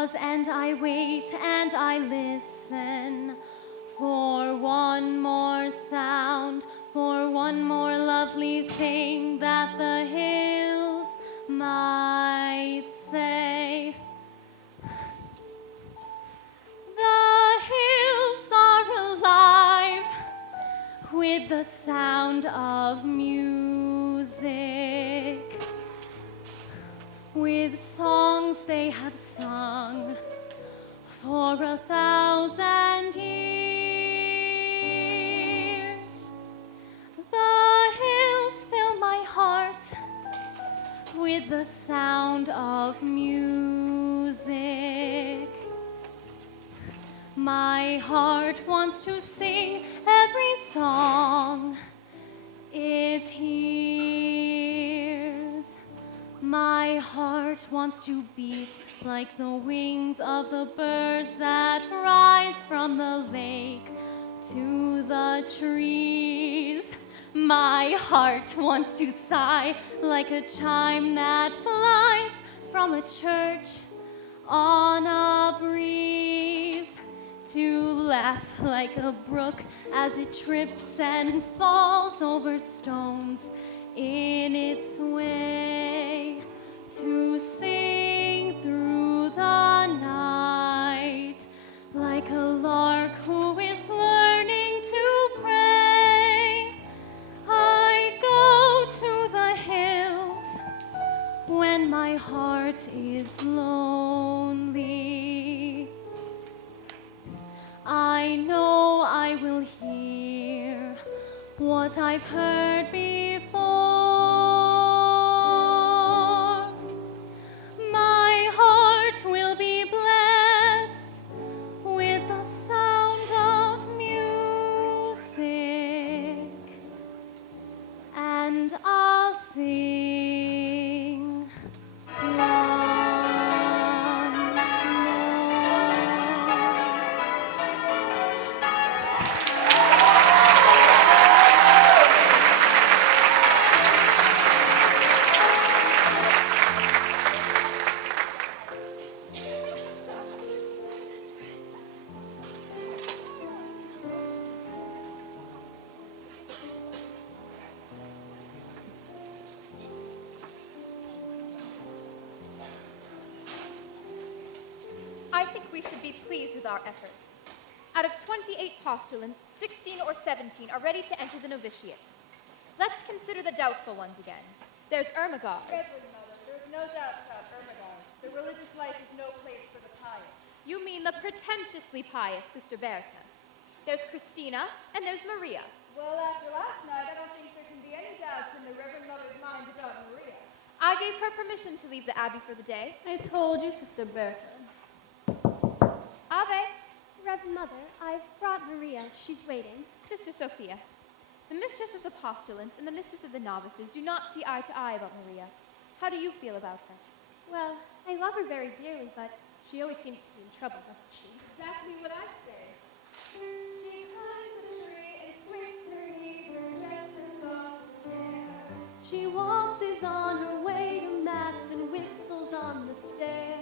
pause and I wait and I listen for one more sound, for one more lovely thing that the hills might say. The hills are alive with the sound of music, with songs they have sung for 1,000 years. The hills fill my heart with the sound of music. My heart wants to sing every song it hears. My heart wants to beat like the wings of the birds that rise from the lake to the trees. My heart wants to sigh like a chime that flies from a church on a breeze, to laugh like a brook as it trips and falls over stones in its way, to sing through the night like a lark who is learning to pray. I go to the hills when my heart is lonely. I know I will hear what I've heard before. My heart will be blessed with the sound of music, and I'll sing once I think we should be pleased with our efforts. Out of 28 postulants, 16 or 17 are ready to enter the novitiate. Let's consider the doubtful ones again. There's Ermengarde. Reverend Mother, there's no doubt about Ermengarde. The religious life is no place for the pious. You mean the pretentiously pious Sister Bertha. There's Christina, and there's Maria. Well, after last night, I don't think there can be any doubt in the Reverend Mother's mind about Maria. I gave her permission to leave the abbey for the day. I told you, Sister Bertha. Ave, Reverend Mother, I've brought Maria. She's waiting. Sister Sophia. The mistress of the postulants and the mistress of the novices do not see eye to eye about Maria. How do you feel about her? Well, I love her very dearly, but she always seems to be in trouble, doesn't she? Exactly what I say. She climbs a tree and swings her knee, her dress is soft hair. She waltzes on her way to mass and whistles on the stair.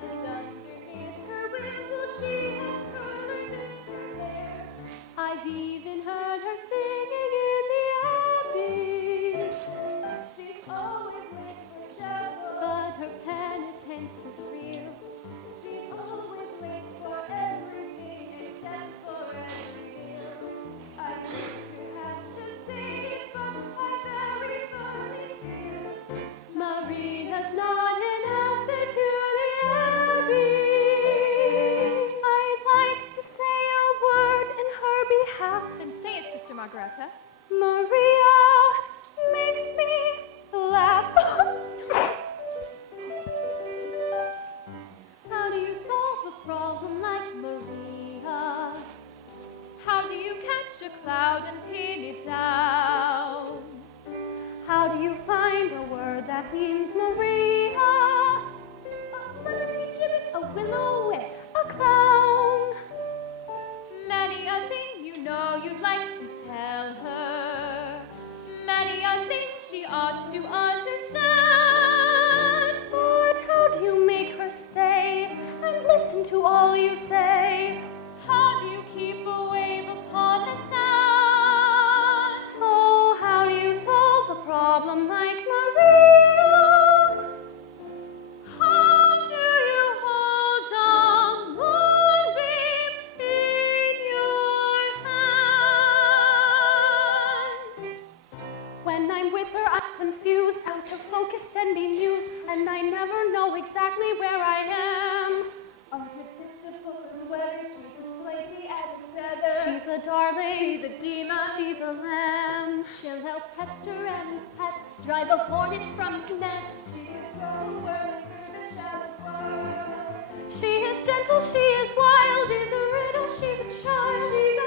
And underneath her wimple she has curlers in her hair. I've even heard her singing in the abbey, She's always late for chapel. but her penitence is real. She's always late for everything except for every meal. I hate to have to say it, but I very firmly feel Maria's not an asset to the abbey. I'd like to say a word in her behalf. Then say it, Sister Margareta. Maria makes me laugh. How do you solve a problem like Maria? How do you catch a cloud and pin it down? How do you find a word that means Maria? A flirty gibbet, a will-o-wisp, a clown. Many a thing you know you'd like to tell her. Many a thing she ought to understand. But how do you make her stay to all you say. How do you keep a wave upon the sand? Oh, how do you solve a problem like Maria? How do you hold a moonbeam in your hand? When I'm with her, I'm confused, out of focus and bemused, and I never know exactly where I am. Unpredictable as weather, she's as flighty as a feather. She's a darling, She's a demon. she's a lamb. She'll help pester and pest, drive the hornets from its nest. She can throw a whirling through the shattered world. She is gentle, she is wild. She's a riddle, she's a child. She's a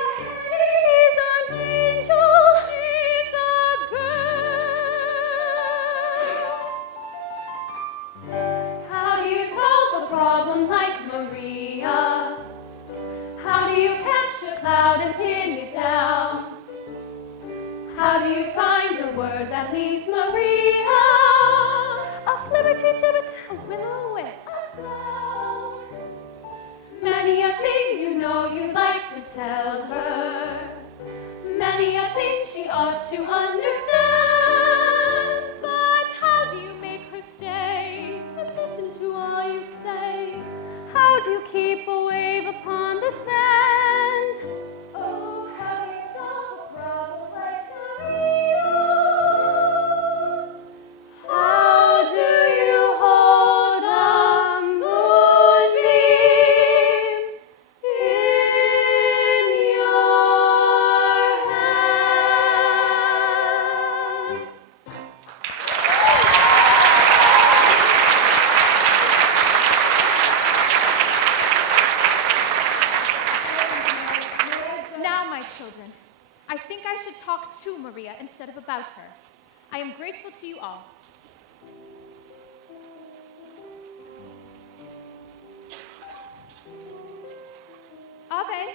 She's an angel. She's a girl. How do you solve a problem like Maria? How do you catch a cloud and pin it down? How do you find a word that means Maria? A flibberty-gibbet, a will-o-wisp, a clown. Many a thing you know you'd like to tell her. Many a thing she ought to understand. But how do you make her stay? And listen to all you say. How do you keep a wave upon the sand? Oh, how do you solve a problem like Maria? How do you hold a moonbeam in your hand? Now, my children, I think I should talk to Maria instead of about her. I am grateful to you all. Ave.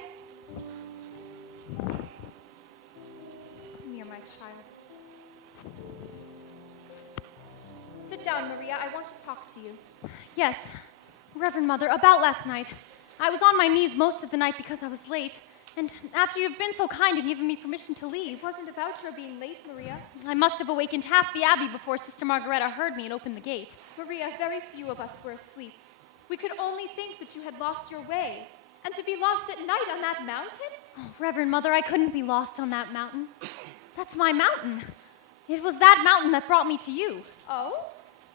Come here, my child. Sit down, Maria. I want to talk to you. Yes, Reverend Mother, about last night. I was on my knees most of the night because I was late. And after you've been so kind and given me permission to leave, It wasn't about your being late, Maria. I must have awakened half the abbey before Sister Margaretta heard me and opened the gate. Maria, very few of us were asleep. We could only think that you had lost your way. And to be lost at night on that mountain? Oh, Reverend Mother, I couldn't be lost on that mountain. That's my mountain. It was that mountain that brought me to you. Oh?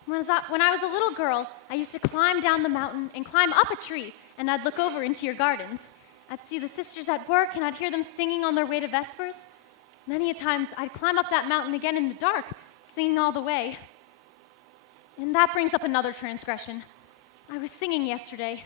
When I was a little girl, I used to climb down the mountain and climb up a tree, and I'd look over into your gardens. I'd see the sisters at work, and I'd hear them singing on their way to Vespers. Many a times, I'd climb up that mountain again in the dark, singing all the way. And that brings up another transgression. I was singing yesterday,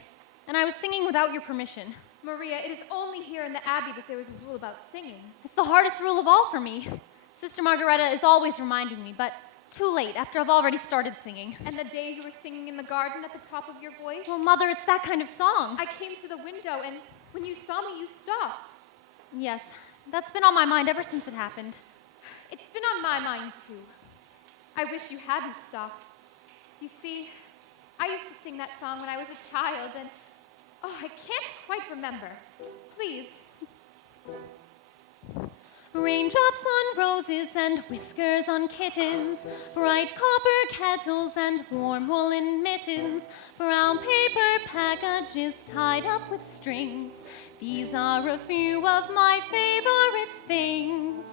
and I was singing without your permission. Maria, it is only here in the Abbey that there is a rule about singing. It's the hardest rule of all for me. Sister Margaretta is always reminding me, but too late after I've already started singing. And the day you were singing in the garden at the top of your voice? Well, Mother, it's that kind of song. I came to the window, and when you saw me, you stopped. Yes, that's been on my mind ever since it happened. It's been on my mind, too. I wish you hadn't stopped. You see, I used to sing that song when I was a child, and oh, I can't quite remember. Please. Raindrops on roses and whiskers on kittens, bright copper kettles and warm woolen mittens, brown paper packages tied up with strings. These are a few of my favorite things.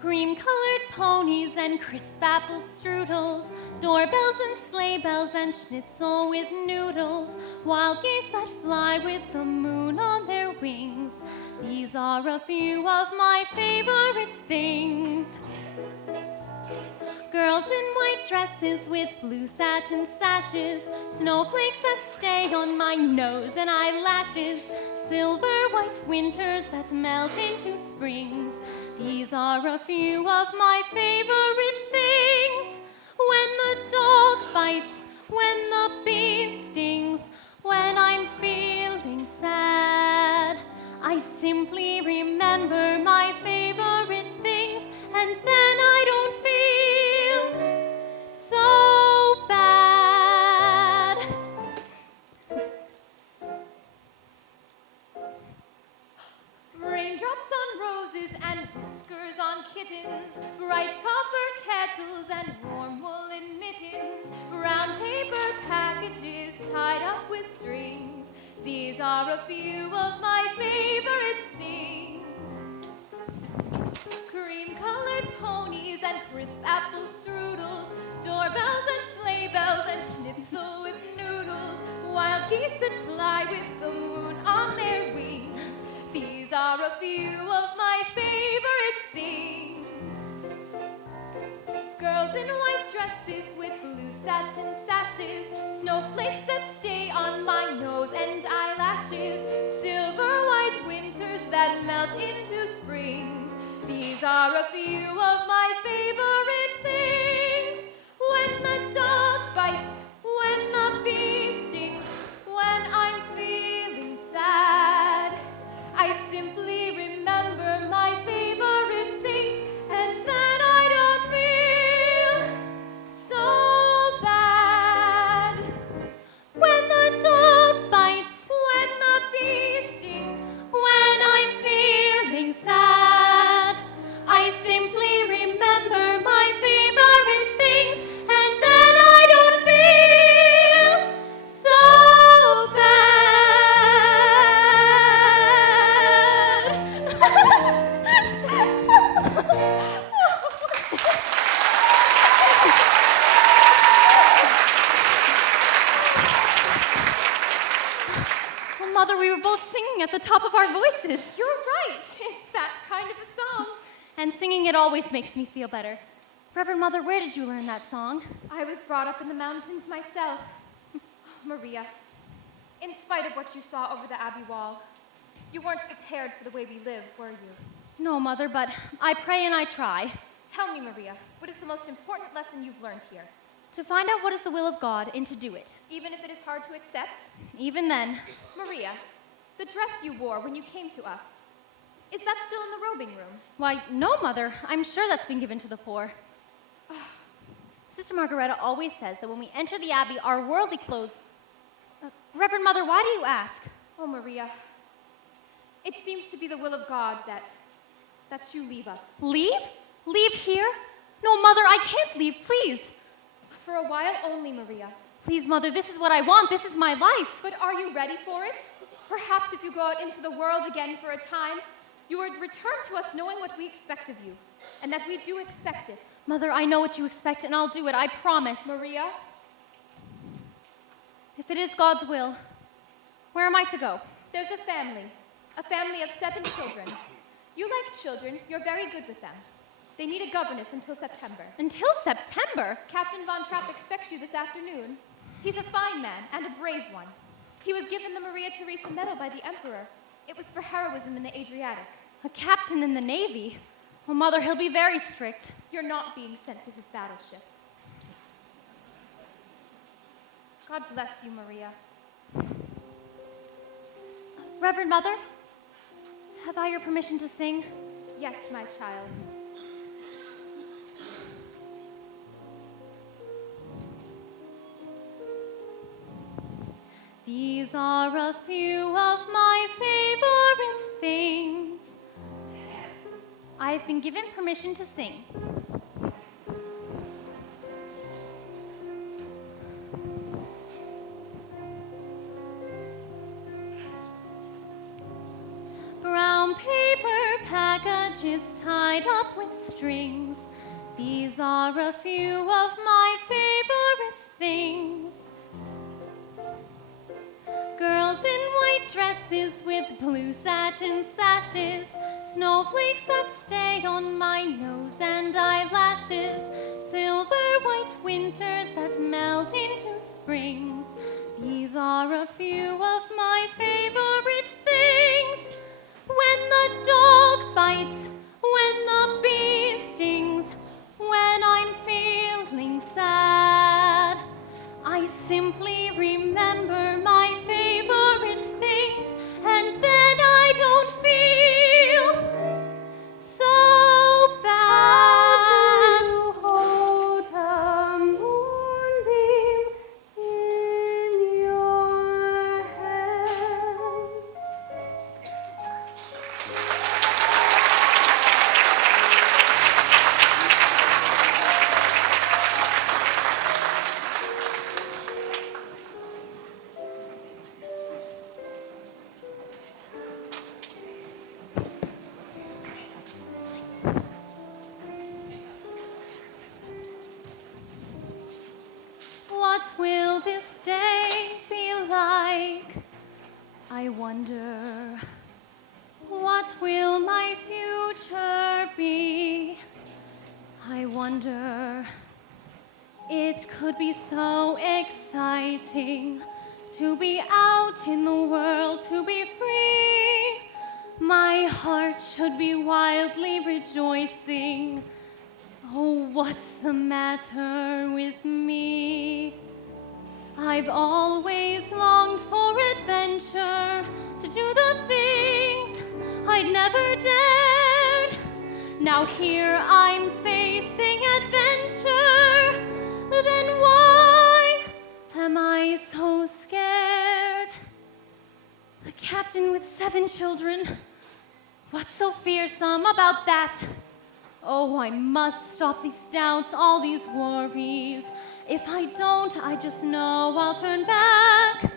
Cream-colored ponies and crisp apple strudels, doorbells and sleigh bells and schnitzel with noodles, wild geese that fly with the moon on their wings. These are a few of my favorite things. Girls in white dresses with blue satin sashes, snowflakes that stay on my nose and eyelashes, silver white winters that melt into springs. These are a few of my favorite things. When the dog bites, when the bee stings, when I'm feeling sad, I simply remember my favorite things, and then I don't feel so bad. noses and whiskers on kittens, bright copper kettles and warm woolen mittens, brown paper packages tied up with strings. These are a few of my favorite things. Cream-colored ponies and crisp apple strudels, doorbells and sleigh bells and schnitzel with noodles, wild geese that fly with the moon on their wings. These are a few of my favorite things. Girls in white dresses with blue satin sashes, snowflakes that stay on my nose and eyelashes, silver white winters that melt into springs. These are a few of my favorite things. When the dog bites, when the bee stings, when I'm feeling sad, I simply remember my favorite things, and then I don't feel so bad. When the dog bites, When the bee stings, when I'm feeling sad, I simply remember my favorite things, and then I don't feel so bad. Well, Mother, we were both singing at the top of our voices. you're right. It's that kind of a song. And singing it always makes me feel better. Reverend Mother, where did you learn that song? I was brought up in the mountains myself. Maria, in spite of what you saw over the Abbey wall, you weren't prepared for the way we live, were you? No, Mother, but I pray and I try. Tell me, Maria, what is the most important lesson you've learned here? To find out what is the will of God and to do it. Even if it is hard to accept? Even then, Maria, the dress you wore when you came to us, is that still in the robing room? why, no, Mother. I'm sure that's been given to the poor. Sister Margareta always says that when we enter the Abbey, our worldly clothes... Reverend Mother, why do you ask? Oh, Maria, it seems to be the will of God that you leave us. Leave? Leave here? No, Mother, I can't leave, please. For a while only, Maria. Please, Mother, this is what I want. This is my life. But are you ready for it? Perhaps if you go out into the world again for a time, you would return to us knowing what we expect of you, and that we do expect it. Mother, I know what you expect, and I'll do it. I promise. Maria, If it is God's will, where am I to go? there's a family of 7 children. You like children, you're very good with them. They need a governess until September. Until September? Captain Von Trapp expects you this afternoon. He's a fine man and a brave one. He was given the Maria Theresa Medal by the Emperor. It was for heroism in the Adriatic. A captain in the Navy? Oh, Mother, he'll be very strict. You're not being sent to his battleship. God bless you, Maria. Reverend Mother, have I your permission to sing? Yes, my child. These are a few of my favorite things. I've been given permission to sing. Brown paper packages tied up with strings. These are a few of my favorite things. Girls in white dresses with blue satin sashes, snowflakes that stay on my nose and eyelashes, silver white winters that melt into springs. These are a few of my favorite things. When the dog bites, when the bee stings, when I'm feeling sad, I simply remember my favorite things, and then I don't feel so bad. You hold a moonbeam in your hand. would be so exciting to be out in the world, to be free. My heart should be wildly rejoicing. Oh, what's the matter with me? I've always longed for adventure, to do the things I'd never dared. Now here I'm facing adventure, then why am I so scared? A captain with 7 children, what's so fearsome about that? Oh, I must stop these doubts, all these worries. If I don't, I just know I'll turn back.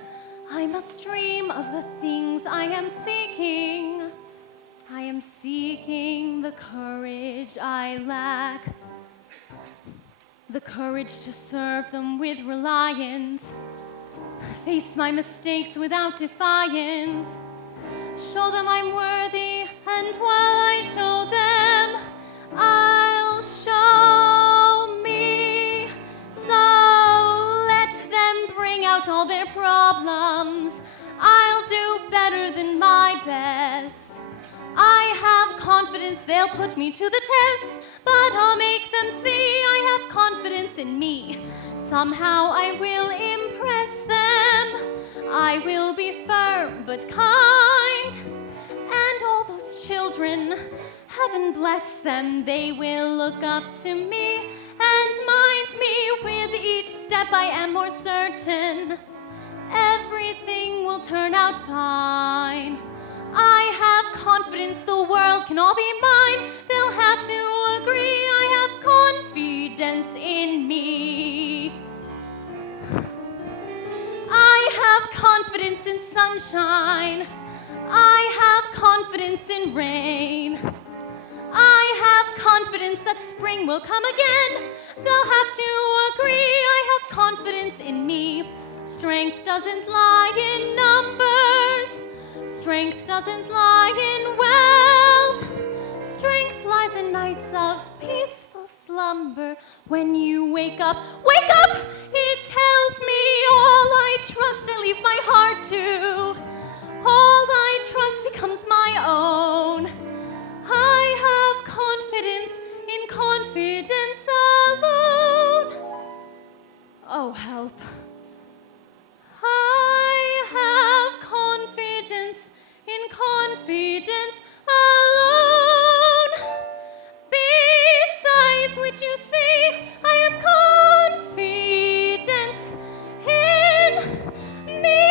I must dream of the things I am seeking. I am seeking the courage I lack. The courage to serve them with reliance. Face my mistakes without defiance. Show them I'm worthy, and while I show them, I'll show me. So let them bring out all their problems. I'll do better than my best. I have confidence they'll put me to the test, but I'll make them see I have confidence in me. Somehow I will impress them. I will be firm but kind. And all those children, heaven bless them, they will look up to me and mind me. With each step I am more certain everything will turn out fine. I have confidence the world can all be mine. They'll have to agree I have confidence in me. I have confidence in sunshine. I have confidence in rain. I have confidence that spring will come again. They'll have to agree I have confidence in me. Strength doesn't lie in numbers. Strength doesn't lie in wealth. Strength lies in nights of peaceful slumber. When you wake up, it tells me all I trust I leave my heart to. All I trust becomes my own. I have confidence in confidence alone. Oh, help. I have confidence in confidence alone. Besides which you see, I have confidence in me.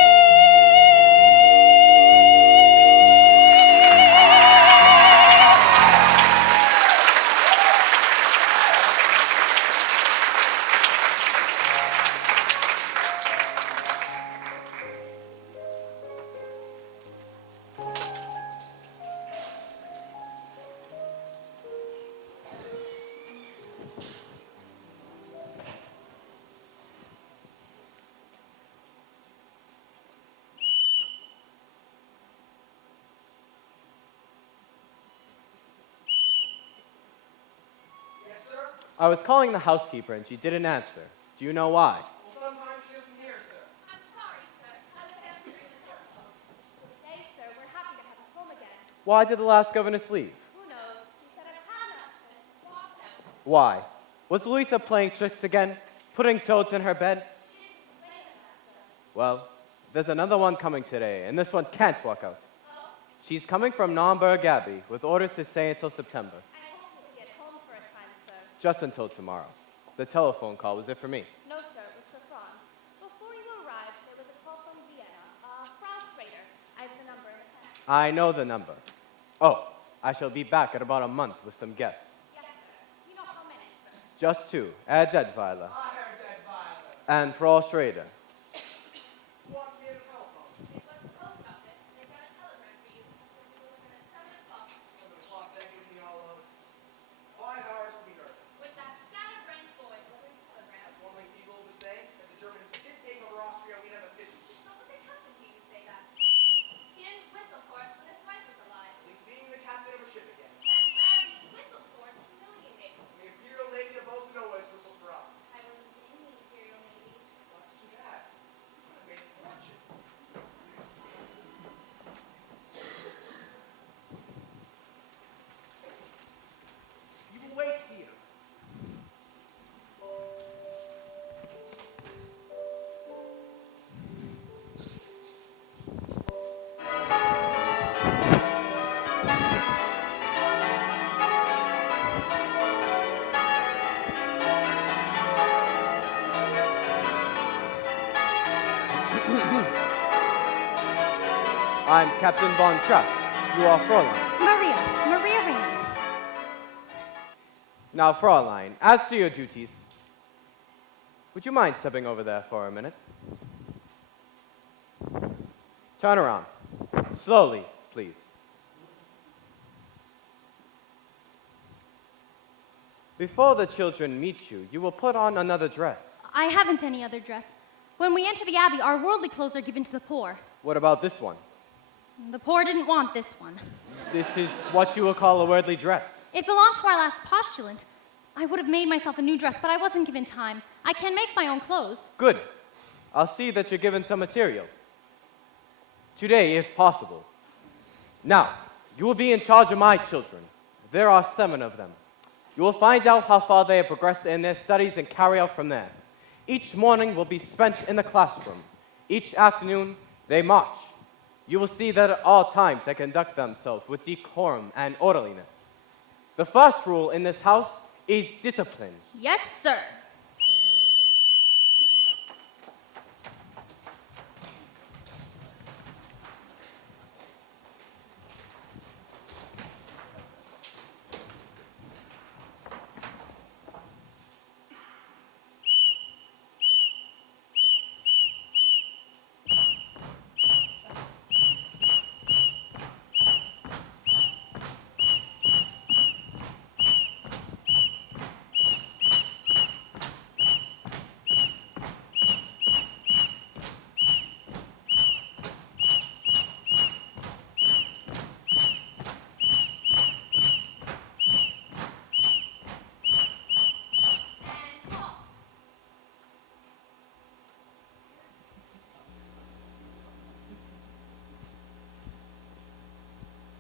I was calling the housekeeper and she didn't answer. Do you know why? Well, sometimes she doesn't hear, sir. I'm sorry, sir. I was answering the telephone. Today, sir, we're happy to have you home again. Why did the last governess leave? Who knows? She said I've had enough and walked out. Why? Was Louisa playing tricks again? Putting toads in her bed? She didn't complain of that, sir. Well, there's another one coming today, and this one can't walk out. Oh, She's coming from Naumburg Abbey with orders to stay until September. I hope you'll get home for a time, sir. Just until tomorrow. The telephone call was it for me. No, sir, it was for Franz. Before you arrived, there was a call from Vienna. Franz Schrader. I have the number in the pen. I know the number. Oh, I shall be back in about a month with some guests. Yes, sir. You know how many, sir? Just 2. Ed Edweiler I heard that violence. and Frau Schrader. Walked near the telephone. It was the post office. They got a telegram for you. They were delivered at 7 o'clock. 7 o'clock, that gives me all of 5 hours to be nervous. With that scatterbrained boy delivering telegrams. One thing people would say, if the Germans did take over Austria, we'd have a fishy. So what they come to hear you say that? He didn't whistle for us when his wife was alive. At least being the captain of a ship again. That's where being whistled for. It's humiliating. The Imperial Lady of Bosun always whistled for us. I wasn't in the Imperial I'm Captain Von Trapp. You are Fräulein. Maria Raymond. Now, Fräulein, as to your duties, would you mind stepping over there for a minute? Turn around. Slowly, please. Before the children meet you, you will put on another dress. I haven't any other dress. When we enter the abbey, our worldly clothes are given to the poor. What about this one? The poor didn't want this one. This is what you will call a worldly dress. It belonged to our last postulant. I would have made myself a new dress, but I wasn't given time. I can make my own clothes. Good. I'll see that you're given some material. Today, if possible. Now, you will be in charge of my children. There are 7 of them. You will find out how far they have progressed in their studies and carry out from there. Each morning will be spent in the classroom. Each afternoon, they march. You will see that at all times they conduct themselves with decorum and orderliness. The first rule in this house is discipline. Yes, sir.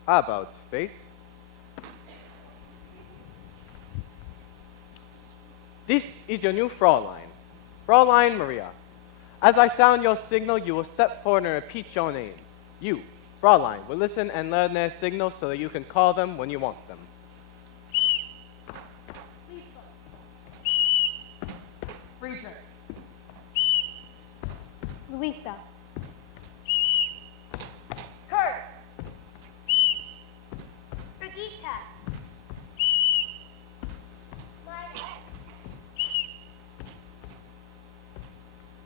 How about face? This is your new Fräulein, Fräulein Maria. As I sound your signal, you will step forward and repeat your name. You, Fräulein, will listen and learn their signals so that you can call them when you want them. Friedrich. Louisa. Kurt. Brigitte. Margaret.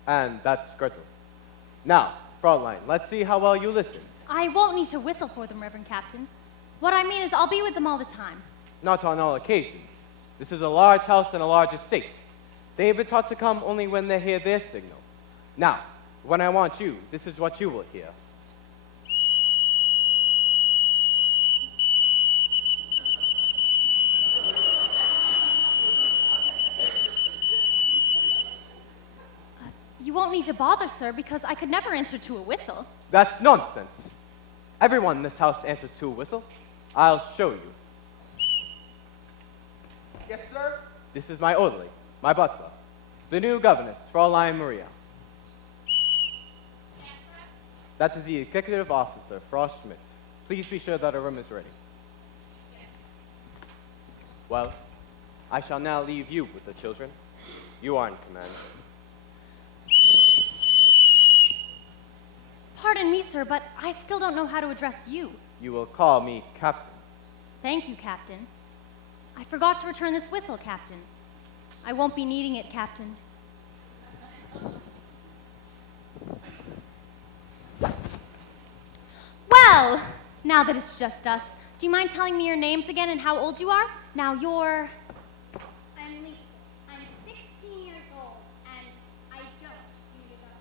And that's Gretel. Now, Fräulein, let's see how well you listen. I won't need to whistle for them, Reverend Captain. What I mean is I'll be with them all the time. Not on all occasions. This is a large house and a large estate. They have been taught to come only when they hear their signal. Now, when I want you, this is what you will hear. You won't need to bother, sir, because I could never answer to a whistle. That's nonsense. Everyone in this house answers to a whistle. I'll show you. Yes, sir? This is my orderly, my butler, the new governess, Fräulein Maria. That is the executive officer, Frost Schmidt. Please be sure that a room is ready. Well, I shall now leave you with the children. You are in command. Pardon me, sir, but I still don't know how to address you. You will call me Captain. Thank you, Captain. I forgot to return this whistle, Captain. I won't be needing it, Captain. Well, now that it's just us, do you mind telling me your names again and how old you are? Now you're... I'm Lisa. I'm 16 years old, and I don't university.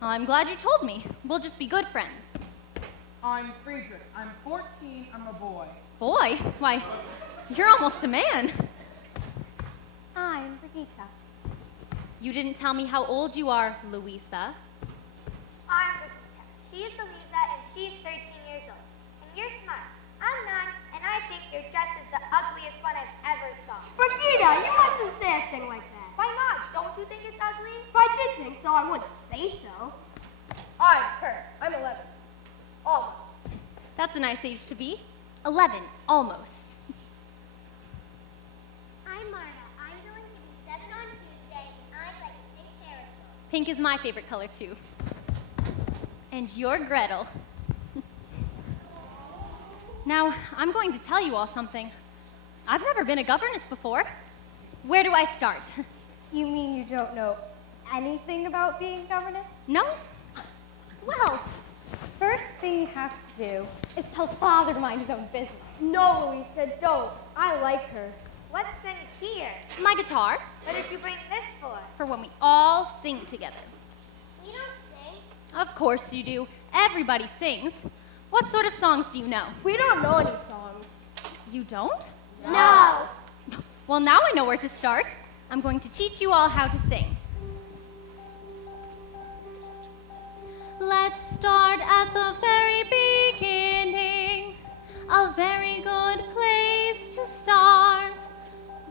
Well, I'm glad you told me. We'll just be good friends. I'm Friedrich. I'm 14. I'm a boy. Boy, why, you're almost a man. I'm Brigitte. You didn't tell me how old you are, Louisa. I'm Brigitte. She's Louisa, and she's 13 years old. And you're smart. I'm 9, and I think your dress is the ugliest one I've ever saw. Brigitte, you mustn't say a thing like that. Why not? Don't you think it's ugly? If I did think so, I wouldn't say so. I'm Kurt. I'm 11. Almost. That's a nice age to be. 11, almost. I'm Marta. I'm going to be 7 on Tuesday, and I'd like a pink parasol. Pink is my favorite color, too. And you're Gretel. Now, I'm going to tell you all something. I've never been a governess before. Where do I start? You mean you don't know anything about being governess? No? Well, first thing you have to do is tell Father to mind his own business. No, Louisa, don't. I like her. What's in here? My guitar, What did you bring this for? for when we all sing together. You don't sing. Of course you do. Everybody sings. What sort of songs do you know? We don't know any songs. You don't? No. Well, now I know where to start. I'm going to teach you all how to sing. Let's start at the very beginning. A very good place to start.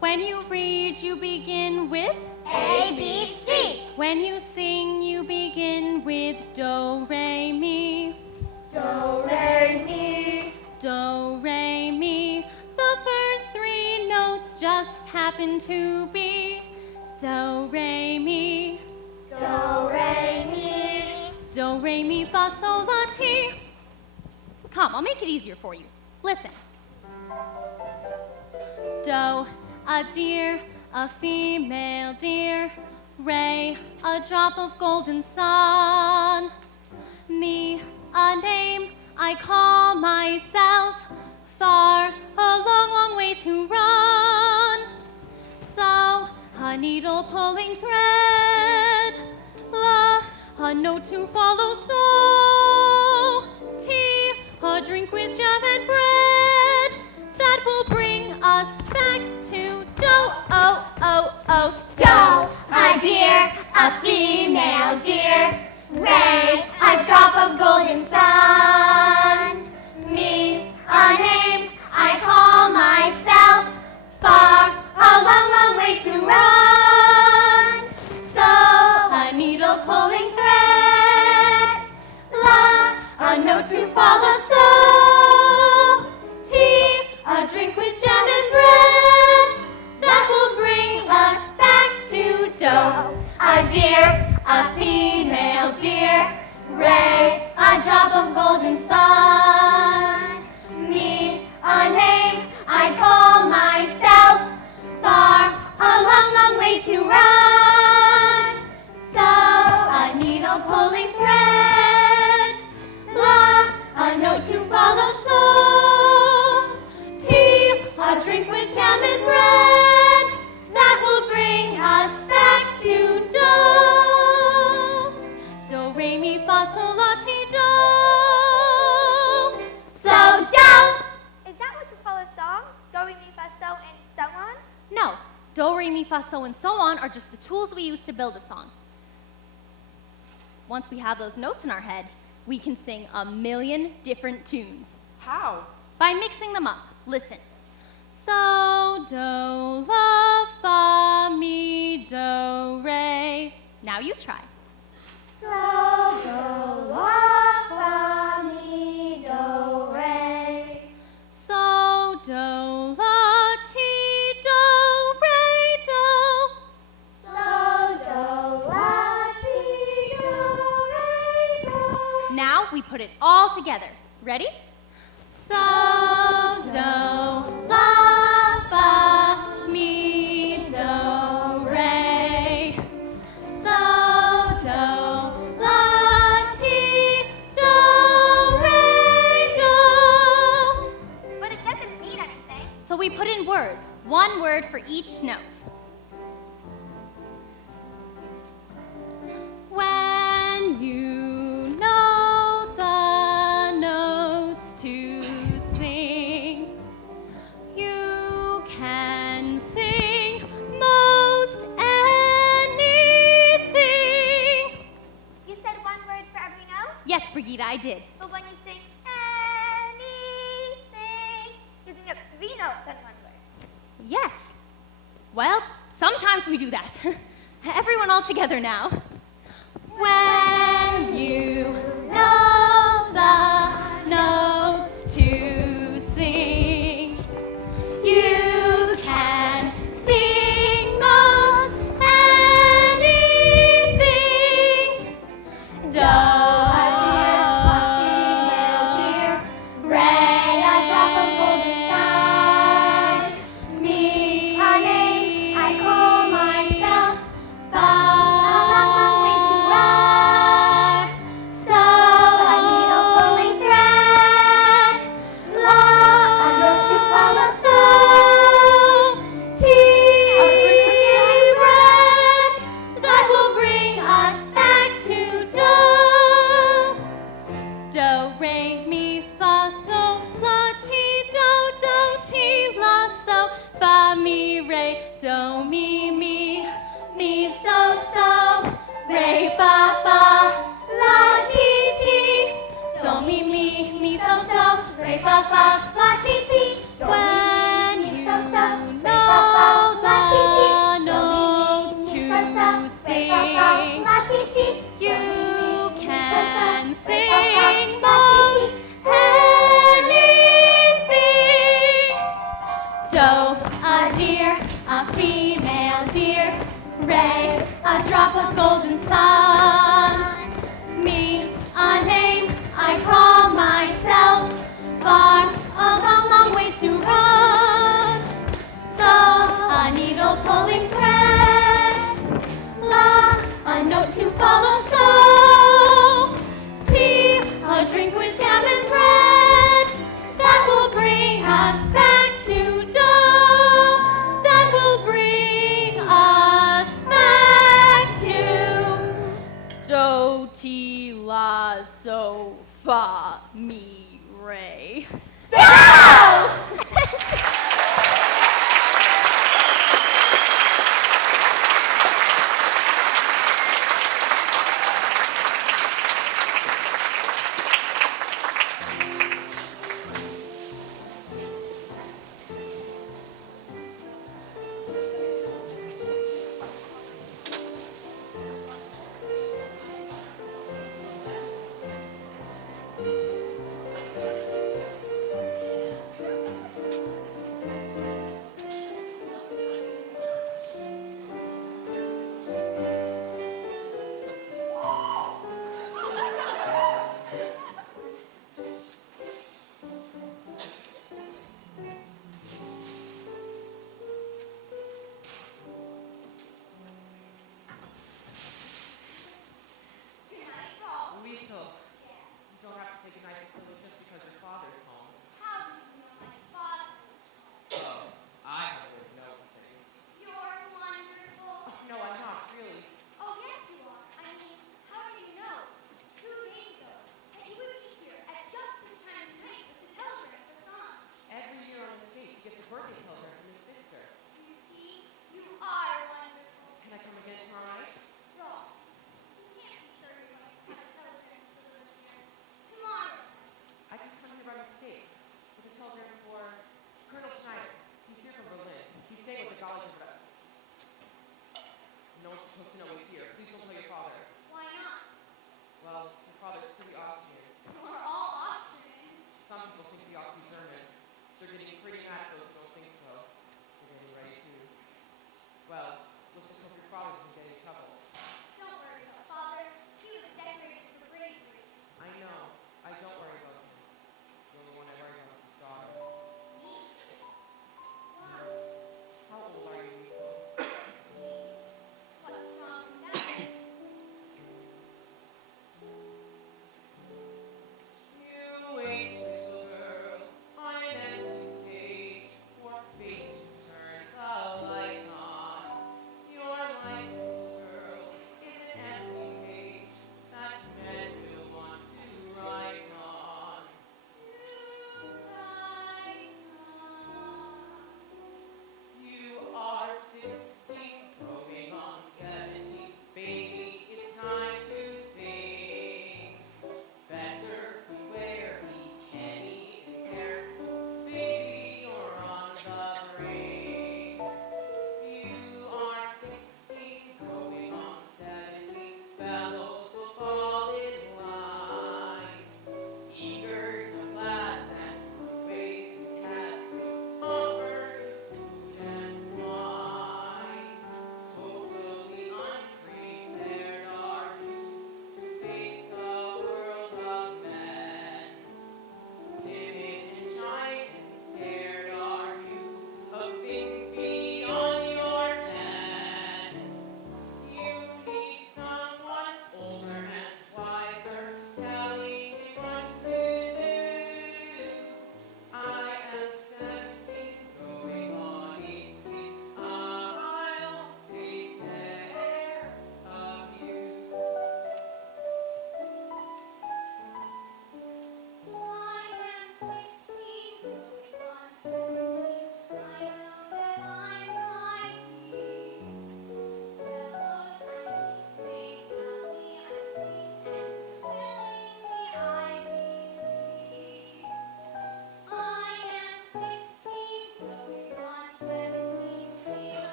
When you read, you begin with A, B, C. When you sing, you begin with do, re, mi. Do, re, mi. Do, re, mi. The first three notes just happen to be do, re, mi. Do, re, mi. Do, re, mi, fa, sol, la, ti. Come, I'll make it easier for you. Listen. Do, a deer, a female deer. Re, a drop of golden sun. Mi, a name I call myself. Far, a long, long way to run. So, a needle pulling thread. La, a note to follow. So, tea, a drink with jam and bread. That will bring us back to do, oh, oh, oh, Do, a deer, a female deer. Ray, a drop of golden sun. Me, a name I call myself. Far, a long, long way to run. So, a needle pulling thread. la, A note to follow, so tea, a drink with jam and bread. That will bring us back to do. a deer, a female deer. Ray, a drop of golden sun. Me, a name I call myself. Far, a long, long way to run. So, a needle pulling thread. La, a note to follow. So, tea, a drink with jam and bread. That will bring us back to do. Do, re, mi, fa, sol, la, ti, do. So do. Is that what you call a song? Do, re, mi, fa, so, and so on? No, do, re, mi, fa, so, and so on are just the tools we use to build a song. Once we have those notes in our head, we can sing a million different tunes. How? By mixing them up. Listen. So, do, la, fa, mi, do, re. Now you try. So, do, la, fa, mi, do, re. So, do, la, ti, do, re, do. So, do, la, ti, do, re, do. Now we put it all together. Ready? So, do, la, fa, mi, do, re. So, do, la, ti, do, re, do. But it doesn't mean anything. So we put in words, one word for each note. When you know the notes to sing, you can sing most anything. You said one word for every note, Yes, Brigitte, I did. but when you sing anything, you sing up 3 notes on one word. Yes. Well, sometimes we do that. Everyone all together now. When you know the notes to sing, you can sing most anything. Do, A deer, a female deer. Ray, a drop fa fa, la ti ti. Do mi When mi you so so, know re fa fa, la ti ti. the Do mi notes mi so so, to re fa fa, sing, la ti ti. Do you mi mi so so, can re fa fa, sing la ti ti. most anything. Do, a deer, a female deer. Ray, a drop of golden sun. Me, a name I call myself. Far, a long, long way to run. So, a needle pulling thread. La, a note to follow. So, tea, a drink with jam and bread. That will bring us back to dough. That will bring us back to do, ti, la, so, fa, mi, re. Weasel, you don't have to say goodnight to Tilly just because your father's home. How do you know my father is home? Oh, I have to know things. You're wonderful. Oh, no, I'm not, really. Oh, yes, you are. I mean, how do you know? 2 days ago, that he would be here at just this time tonight with the telegram for Tom. Every year on this date, he gets a birthday telegram from his sister. You see, you are wonderful. Can I come again tomorrow night? Doll, you can't be sure you're going to have a telegram delivered here tomorrow. I can come here by mistake with a telegram for Colonel Schneider. He's here from Berlin. He's staying with the college of... No one's supposed to know he's here. Please don't tell your father. Why not? Well, your father's pretty Austrian. We're all Austrian. Some people think he ought to be German. They're getting pretty mad at those who don't think so. They're getting ready to... Well, let's just hope your father doesn't get in trouble. Don't worry about Father. He was decorated for bravery. I know. I don't worry about him. The only one I worry about is his daughter. Me? Why? How old are you, Weasel? What's wrong with that? You wait, little girl, on an empty stage.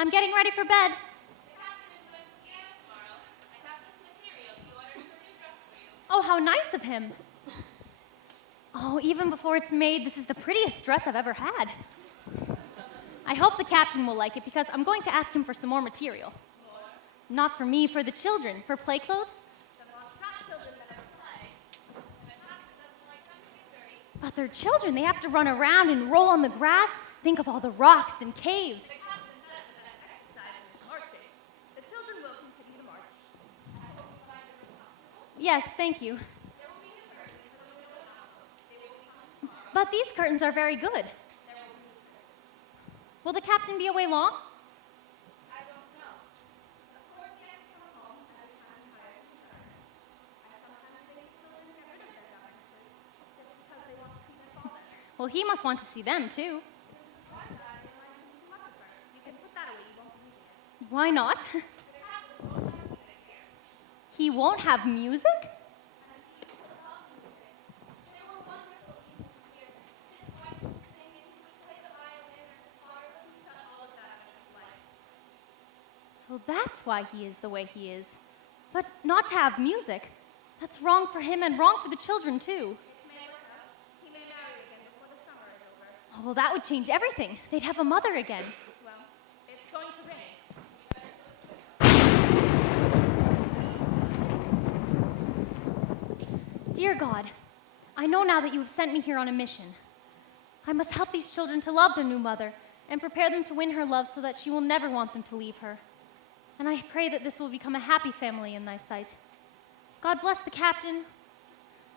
I'm getting ready for bed. The captain is going to Vienna tomorrow. I have this material. He ordered her new dress for you. Oh, how nice of him. Oh, even before it's made, this is the prettiest dress I've ever had. I hope the captain will like it because I'm going to ask him for some more material. Not for me, for the children. For play clothes. But they're children. They have to run around and roll on the grass. Think of all the rocks and caves. The captain says that as exercise is marching, the children will continue to march. I hope you find it responsible. Yes, thank you. There will be new curtains for the window now. They will be hung tomorrow. But these curtains are very good. Will the captain be away long? I don't know. Of course, he has to come home every time he hires a gardener. I sometimes think children get rid of their governesses just because they want to see their father. Well, he must want to see them, too. Why would I invite him to much of her? You can put that away. You won't be using it. Why not? The captain won't have music here. He won't have music? And he used to love music. There were wonderful evenings here. His wife would sing and he would play the violin or guitar, but he shut all of that out of his life. So that's why he is the way he is. But not to have music. That's wrong for him and wrong for the children, too. It may work out. He may marry again before the summer is over. Oh, well, that would change everything. They'd have a mother again. Well, it's going to rain. Dear God, I know now that you have sent me here on a mission. I must help these children to love their new mother and prepare them to win her love so that she will never want them to leave her. And I pray that this will become a happy family in thy sight. God bless the captain,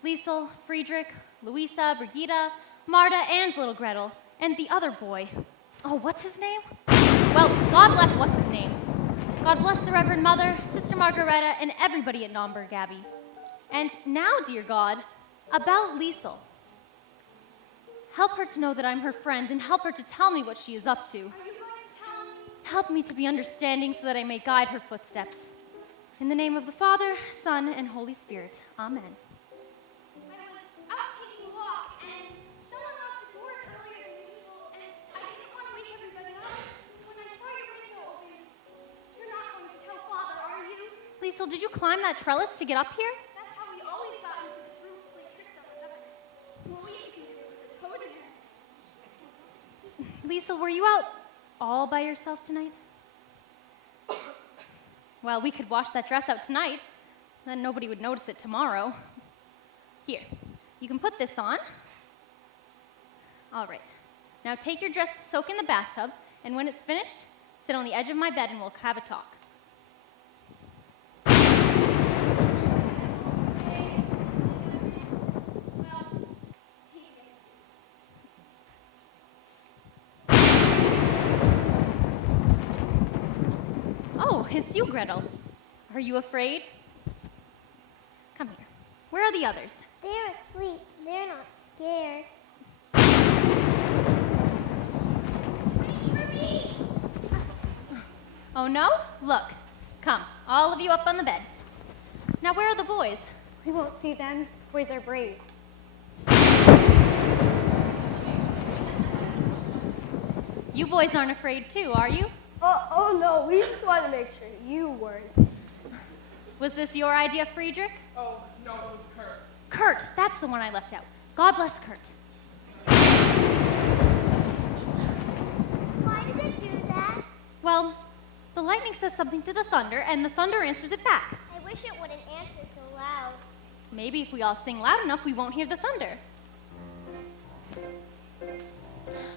Liesel, Friedrich, Louisa, Brigitte, Marta, and little Gretel, and the other boy. Oh, what's his name? Well, God bless what's his name. God bless the Reverend Mother, Sister Margareta, and everybody at Naumburg Abbey. And now, dear God, about Liesel. Help her to know that I'm her friend, and help her to tell me what she is up to. Are you going to tell me? Help me to be understanding so that I may guide her footsteps. In the name of the Father, Son, and Holy Spirit. Amen. I was out taking a walk, and someone locked the doors earlier than usual, and I didn't want to wake everybody up. So when I saw your window open, you're not going to tell Father, are you? Liesel, did you climb that trellis to get up here? That's how we always got into this room to play tricks on the governess. Well, we can do it with the toad in there. Liesel, were you out all by yourself tonight? Well, we could wash that dress out tonight, then nobody would notice it tomorrow. Here, you can put this on. All right. Now take your dress to soak in the bathtub, and when it's finished, sit on the edge of my bed and we'll have a talk. Oh, it's you, Gretel. Are you afraid? Come here. Where are the others? They're asleep. They're not scared. Oh, no? Look. Come, all of you up on the bed. Now, where are the boys? We won't see them. Boys are brave. You boys aren't afraid too, are you? Oh no, we just want to make sure you weren't. Was this your idea, Friedrich? Oh, no, it was Kurt. Kurt, that's the one I left out. God bless Kurt. Why does it do that? Well, the lightning says something to the thunder, and the thunder answers it back. I wish it wouldn't answer so loud. Maybe if we all sing loud enough, we won't hear the thunder.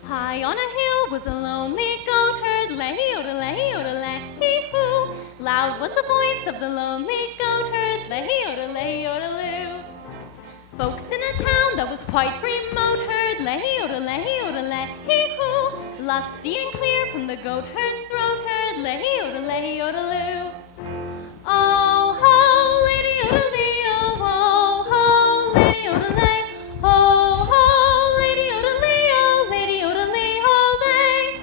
High on a hill was a lonely goat herd, lay-oda-lay-oda-lay-hoo. Loud was the voice of the lonely goat herd, lay-oda-lay-oda-loo. Folks in a town that was quite remote heard, lay-oda-lay-oda-lay-hoo. Lusty and clear from the goat herd's throat heard, lay-oda-lay-oda-loo. Oh, ho, lady-oda-lee, oh, ho, lady-oda-lay, oh, ho, lady-oda-lee, oh, lady-oda-lee, oh, lay.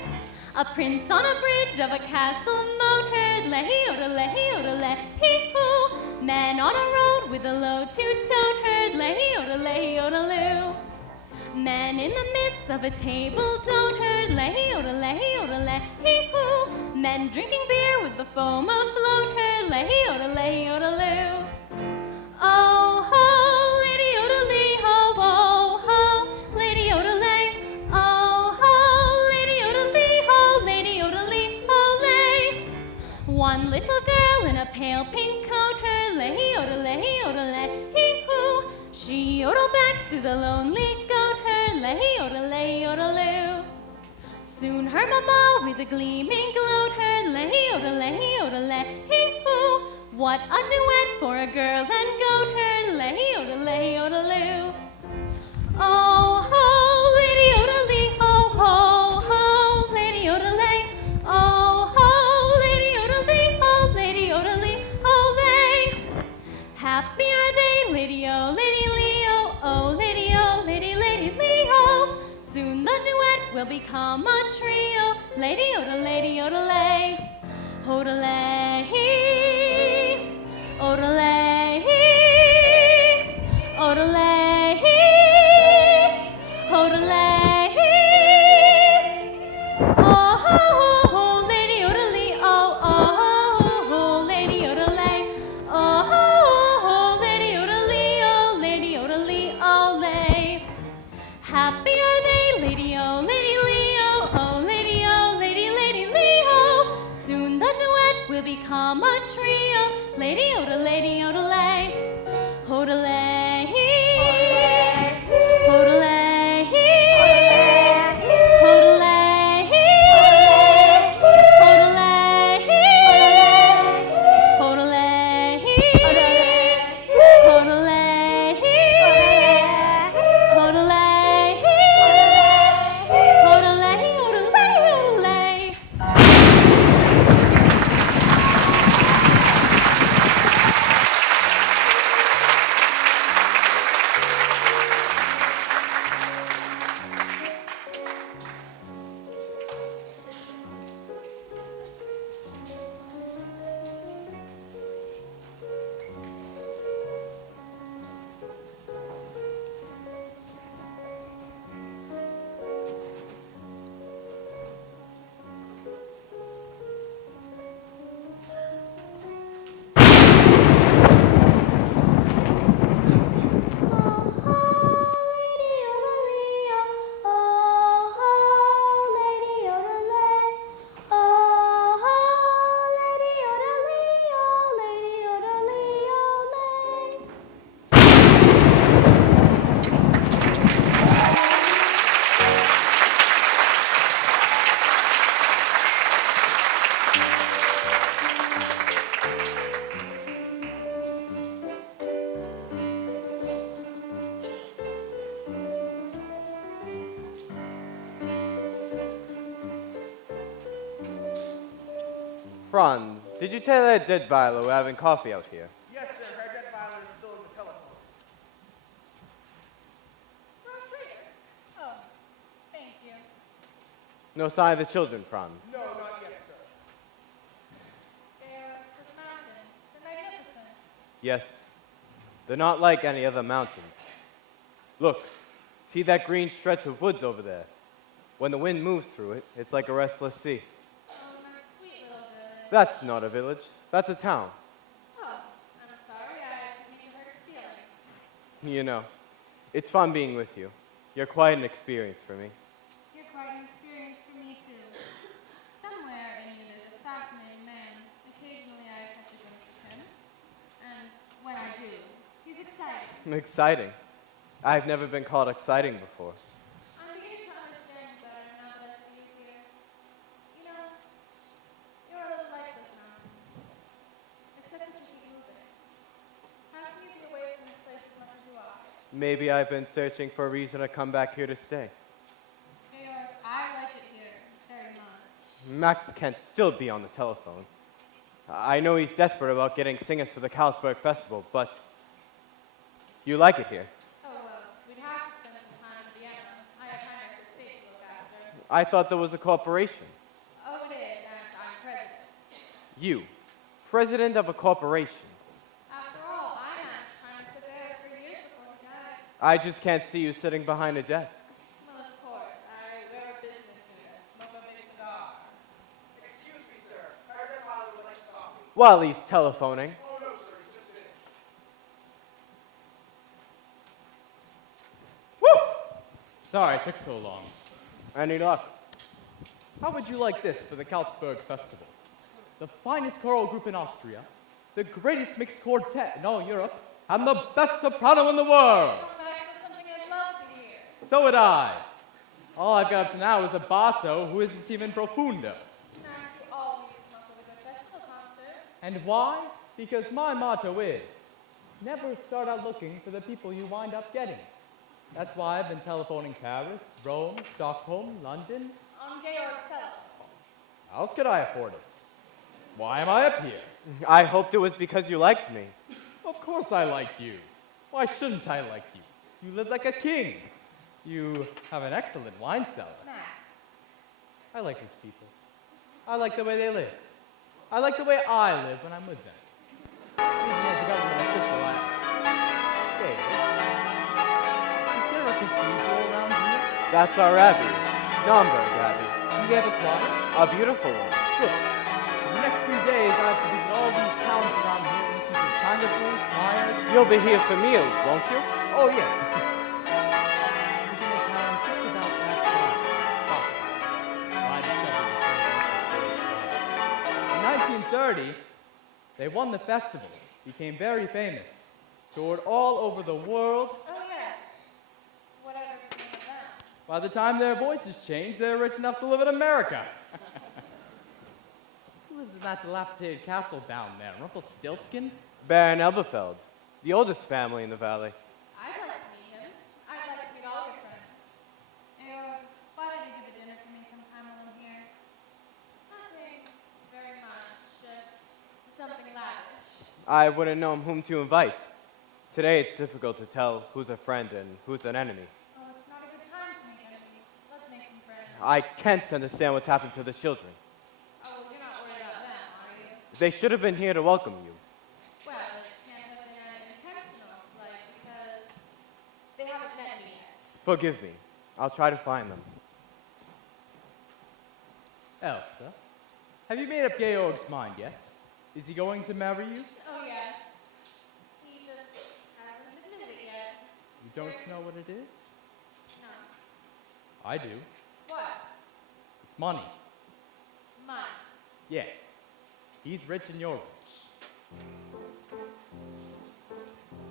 A prince on a bridge of a castle moat heard, lay-oda-lay-oda-lay-hoo. Man on a road with a load to tote heard, lay-oda-lay-oda-loo. Man in the midst of a table don't heard, lay-oda-lay-oda-lay-hoo. Men drinking beer with the foam afloat, hurley-yodelay-yodeloo. Oh ho, lady yodelay, ho, oh ho, lady yodelay. Oh ho, lady yodelay, ho, lady yodelay, ho, lay. One little girl in a pale pink coat, hurley-yodelay-yodelay, hee-hoo. She yodeled back to the lonely goat, hurley-yodelay-yodeloo. Soon her mamma with a gleaming gloat, hurley-yodelay-yodelay, hee-hoo. What a duet for a girl and goat, hurley-yodelay-yodeloo. Oh ho, lady yodelay, ho ho ho, lady yodelay. Oh ho, lady yodelay, ho, lady yodelay, ho, lay. Happy are they, lady-o, lady-leo, oh, lady-o, lady-lady-leo. Soon the duet will become a trio, lady-yodelay, lady-yodelay. Hodelay, odelay, odelay, odelay. Oh ho ho, lady yodelay, oh ho, lady yodelay. Oh ho, lady yodelay, oh, lady yodelay, oh, lay. Happy are they, lady-o, lady-leo, oh, lady-o, lady-lady-leo. Soon the duet will become a trio, lady-yodelay, lady-yodelay. Hodelay, hodelay, hodelay, hodelay, hodelay, hodelay, hodelay, hodelay, hodelay. Franz, did you tell that dead Viola we're having coffee out here? Yes, sir. Her dead Violet is still on the telephone. Oh, thank you. No sign of the children, Franz. No, not yet, sir. They're just mountains. They're magnificent. Yes, they're not like any other mountains. Look, see that green stretch of woods over there? When the wind moves through it, it's like a restless sea. Oh, my sweet little village. That's not a village, that's a town. Oh, I'm sorry. I didn't mean to hurt your feelings. You know, it's fun being with you. You're quite an experience for me. You're quite an experience for me, too. Somewhere in you is a fascinating man. Occasionally I catch a glimpse of him. And when I do, he's exciting. Exciting. I've never been called exciting before. I'm beginning to understand you better now that I see you here. You know, you're a little like this mountain. Except that you keep moving. How can you be away from this place as much as you are? Maybe I've been searching for a reason to come back here to stay. Mayor, I like it here very much. Max can't still be on the telephone. I know he's desperate about getting singers for the Carlsberg Festival, but you like it here. Oh, well, we'd have to spend some time in Vienna. I have Heinrich's estate to look after. I thought there was a corporation. Oh, it is, and I'm president. You, president of a corporation. After all, I managed Heinrich's affairs for years before he died. I just can't see you sitting behind a desk. Well, of course, I wear a business suit and smoke a big cigar. Excuse me, sir. While he's telephoning. Oh, no, sir. He's just finished. Woo! Sorry it took so long. Any luck? How would you like this for the Salzburg Festival? The finest choral group in Austria, the greatest mixed quartet in all Europe, and the best soprano in the world! Something I'd love to hear. So would I. All I've got up to now is a basso who isn't even profundo. Nice to always come up with a good festival concert. And why? Because my motto is, never start out looking for the people you wind up getting. That's why I've been telephoning Paris, Rome, Stockholm, London. On Georg's telephone. How else could I afford it? Why am I up here? I hoped it was because you liked me. Of course I like you. Why shouldn't I like you? You live like a king. You have an excellent wine cellar. Max. I like rich people. I like the way they live. I like the way I live when I'm with them. Speaking as a government official, David, is there a cathedral around here? That's our Abbey. Naumburg Abbey. Do they have a choir? A beautiful one. Good. In the next few days, I have to visit all these towns around here and listen to concerts, choirs. You'll be here for meals, won't you? Oh, yes. He's in a town just about that size, Foxton, where I discovered the St. Martin's Boys Choir. In 1930, they won the festival, became very famous, toured all over the world. Oh, yes. Whatever became of them. By the time their voices changed, they were rich enough to live in America. Who lives in that dilapidated castle down there? Rumpelstiltskin? Baron Elberfeld, the oldest family in the valley. I'd like to meet him. I'd like to meet all your friends. Why don't you give a dinner for me sometime while I'm here? Nothing very much, just something lavish. I wouldn't know whom to invite. Today it's difficult to tell who's a friend and who's an enemy. Oh, it's not a good time to make enemies. Let's make some friends. I can't understand what's happened to the children. Oh, you're not worried about them, are you? They should have been here to welcome you. Well, it can't have been an intentional slight because they haven't met me yet. Forgive me. I'll try to find them. Elsa, have you made up Georg's mind yet? Is he going to marry you? Oh, yes. He just hasn't admitted it yet. You don't know what it is? No. I do. What? It's money. Mine. Yes. He's rich and you're rich.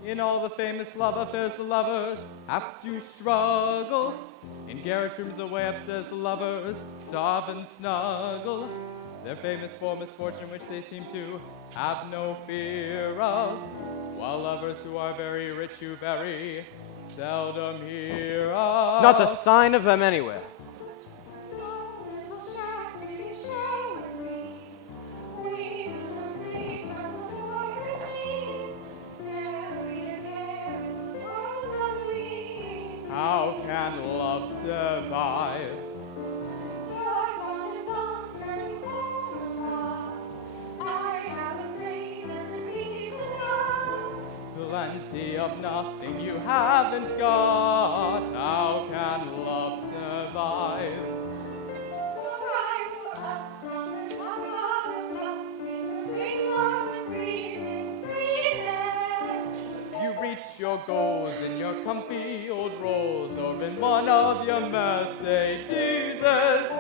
In all the famous love affairs, the lovers have to struggle. In garret rooms away upstairs, the lovers starve and snuggle. They're famous for misfortune which they seem to have no fear of, while lovers who are very rich you very seldom hear of. Not a sign of them anywhere. How can love survive? Plenty of nothing you haven't got. How can love survive? You reach your goals in your comfy old Rolls or in one of your Mercedeses.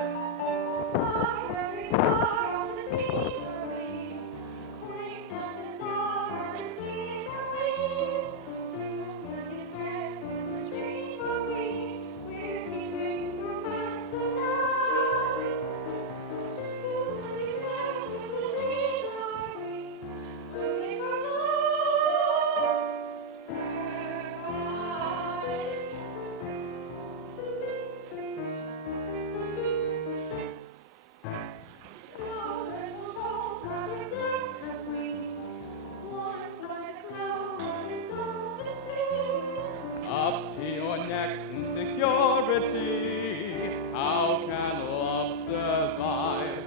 Up to your necks in security. How can love survive?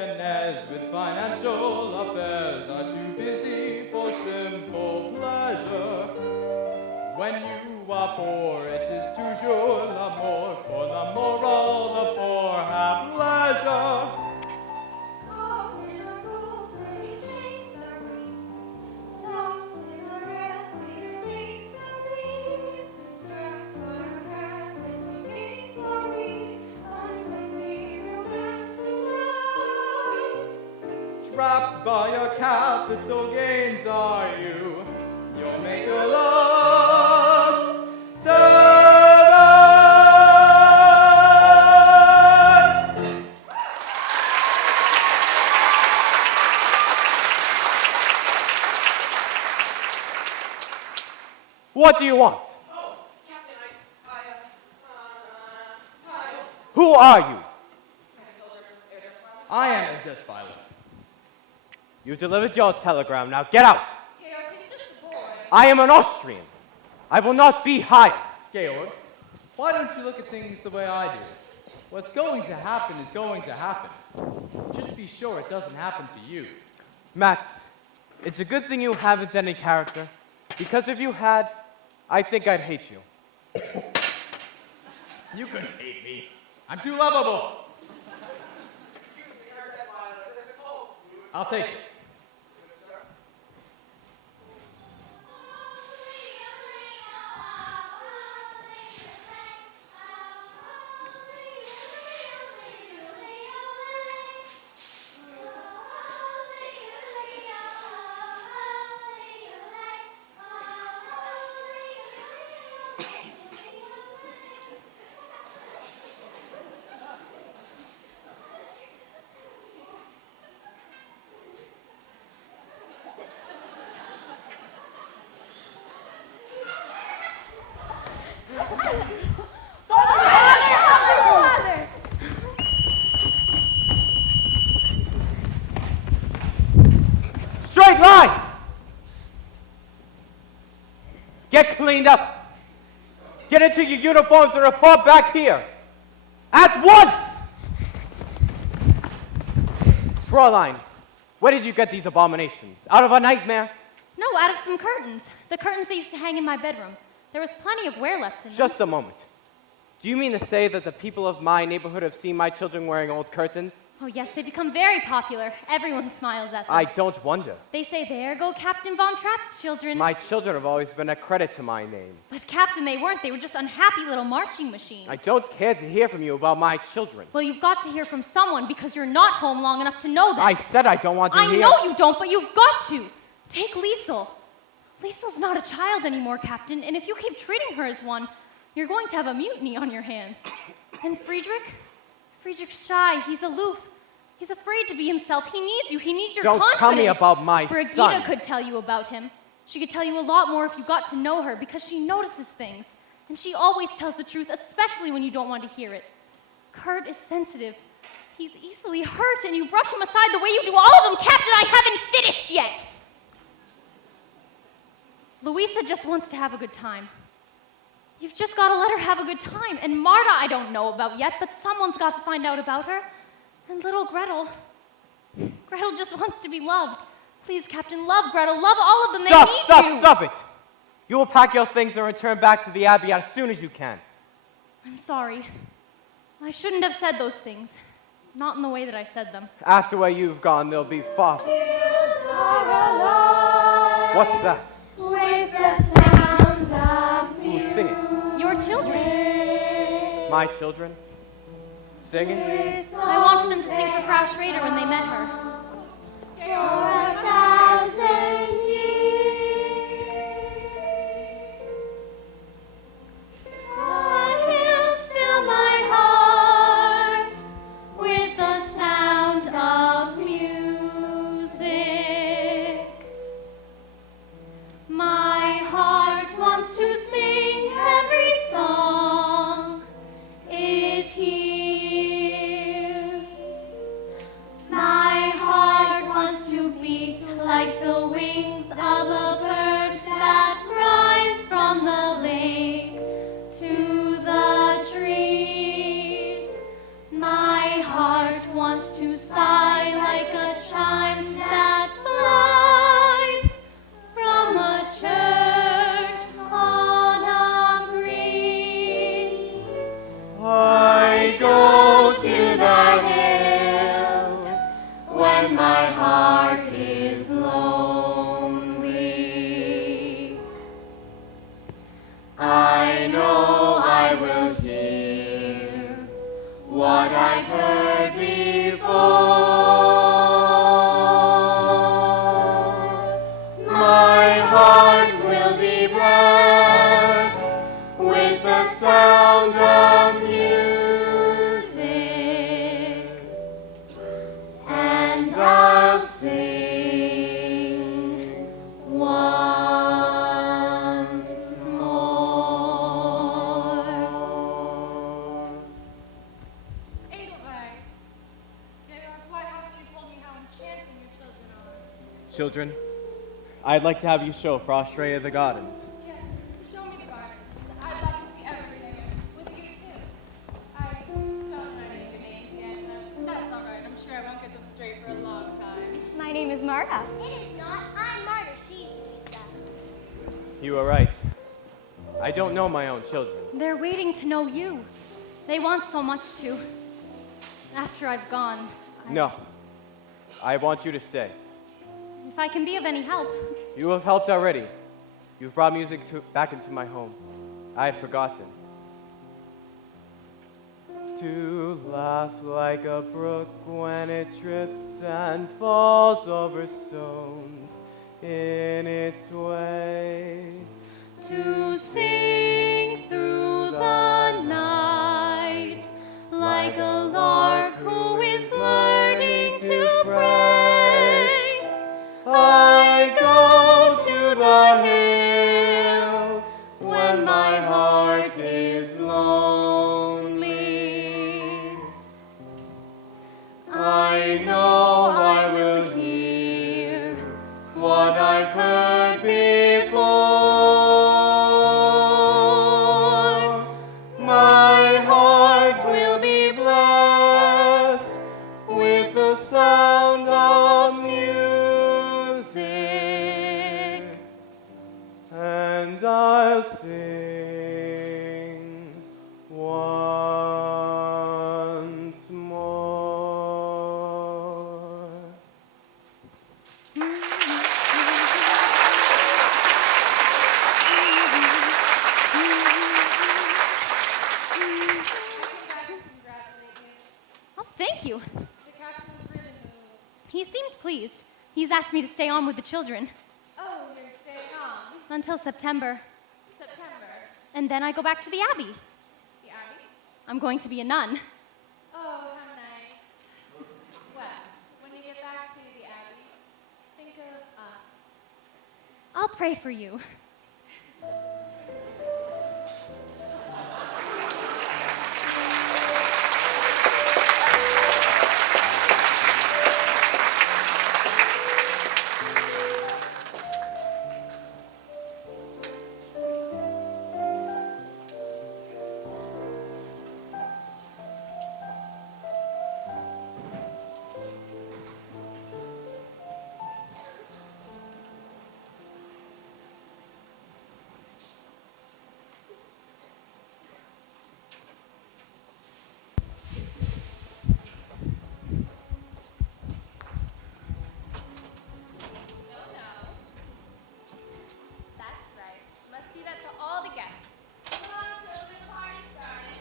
millionaires with financial affairs are too busy for simple pleasure. When you are poor, it is toujours l'amour, for l'amour all the poor have leisure. Trapped by your capital gains are you? You'll make your love certain. What do you want? Oh, Captain, Who are you? I am a death violent. You delivered your telegram. Now get out. I am an Austrian. I will not be hired. Georg, why don't you look at things the way I do? What's going to happen is going to happen. Just be sure it doesn't happen to you. Matt, it's a good thing you haven't any character, because if you had, I think I'd hate you. You couldn't hate me. I'm too lovable. excuse me, I heard that Violet. There's a cold. I'll take it. Sir? Straight line! Get cleaned up. Get into your uniforms and report back here. At once! Fraulein, where did you get these abominations? Out of a nightmare? No, out of some curtains. The curtains they used to hang in my bedroom. There was plenty of wear left in them. Just a moment. Do you mean to say that the people of my neighborhood have seen my children wearing old curtains? Oh, yes, they become very popular. Everyone smiles at them. I don't wonder. They say, there go Captain Von Trapp's children. My children have always been a credit to my name. But Captain, they weren't. They were just unhappy little marching machines. I don't care to hear from you about my children. Well, you've got to hear from someone because you're not home long enough to know that. I said I don't want to I hear. know you don't, but you've got to. Take Liesel. Liesel's not a child anymore, Captain, and if you keep treating her as one, you're going to have a mutiny on your hands. And Friedrich? Friedrich's shy. He's aloof. He's afraid to be himself. He needs you. He needs your Don't confidence. tell me about my Brigitte son. could tell you about him. She could tell you a lot more if you got to know her because she notices things. And she always tells the truth, especially when you don't want to hear it. Kurt is sensitive. He's easily hurt, and you brush him aside the way you do all of them. Captain, I haven't finished yet. Louisa just wants to have a good time. You've just got to let her have a good time. And Marta I don't know about yet, but someone's got to find out about her. And little Gretel. Gretel just wants to be loved. Please, Captain, love Gretel. Love all of them. They need you. Stop it! You will pack your things and return back to the Abbey as soon as you can. I'm sorry. I shouldn't have said those things. Not in the way that I said them. After where you've gone, there'll be far. What's that? With the sound of Who's singing? Your children. My children? Singing? I wanted them to sing for Frau Schrader when they met her. for 1,000 years. The hills fill my heart with the sound of music. My heart wants to sing every song it hears. My heart wants to beat like the wings Children, I'd like to have you show Frost Ray of the Gardens. Yes, show me the gardens. I'd like to see everything with you too. I don't know any of your names yet, but that's all right. I'm sure I won't get them straight for a long time. My name is Marta. It is not. I'm Marta. She's Lisa. You are right. I don't know my own children. They're waiting to know you. They want so much to. After I've gone, No. I want you to stay. if I can be of any help. You have helped already. You've brought music back into my home. I had forgotten. To laugh like a brook when it trips and falls over stones in its way. To sing through the night like a lark who is learning to pray. I go to the hills when my heart is lonely. I know I will hear what I've heard before. My heart will be blessed with the sound of music, and I'll sing once more. Oh, thank you. The captain's really moved. He seemed pleased. He's asked me to stay on with the children Oh, you're staying on. until September, September. and then I go back to the Abbey. The Abbey? I'm going to be a nun. Oh, how nice. Well, when you get back to the Abbey, think of us. I'll pray for you. That's right. Must do that to all the guests. Come on, children, the party's starting.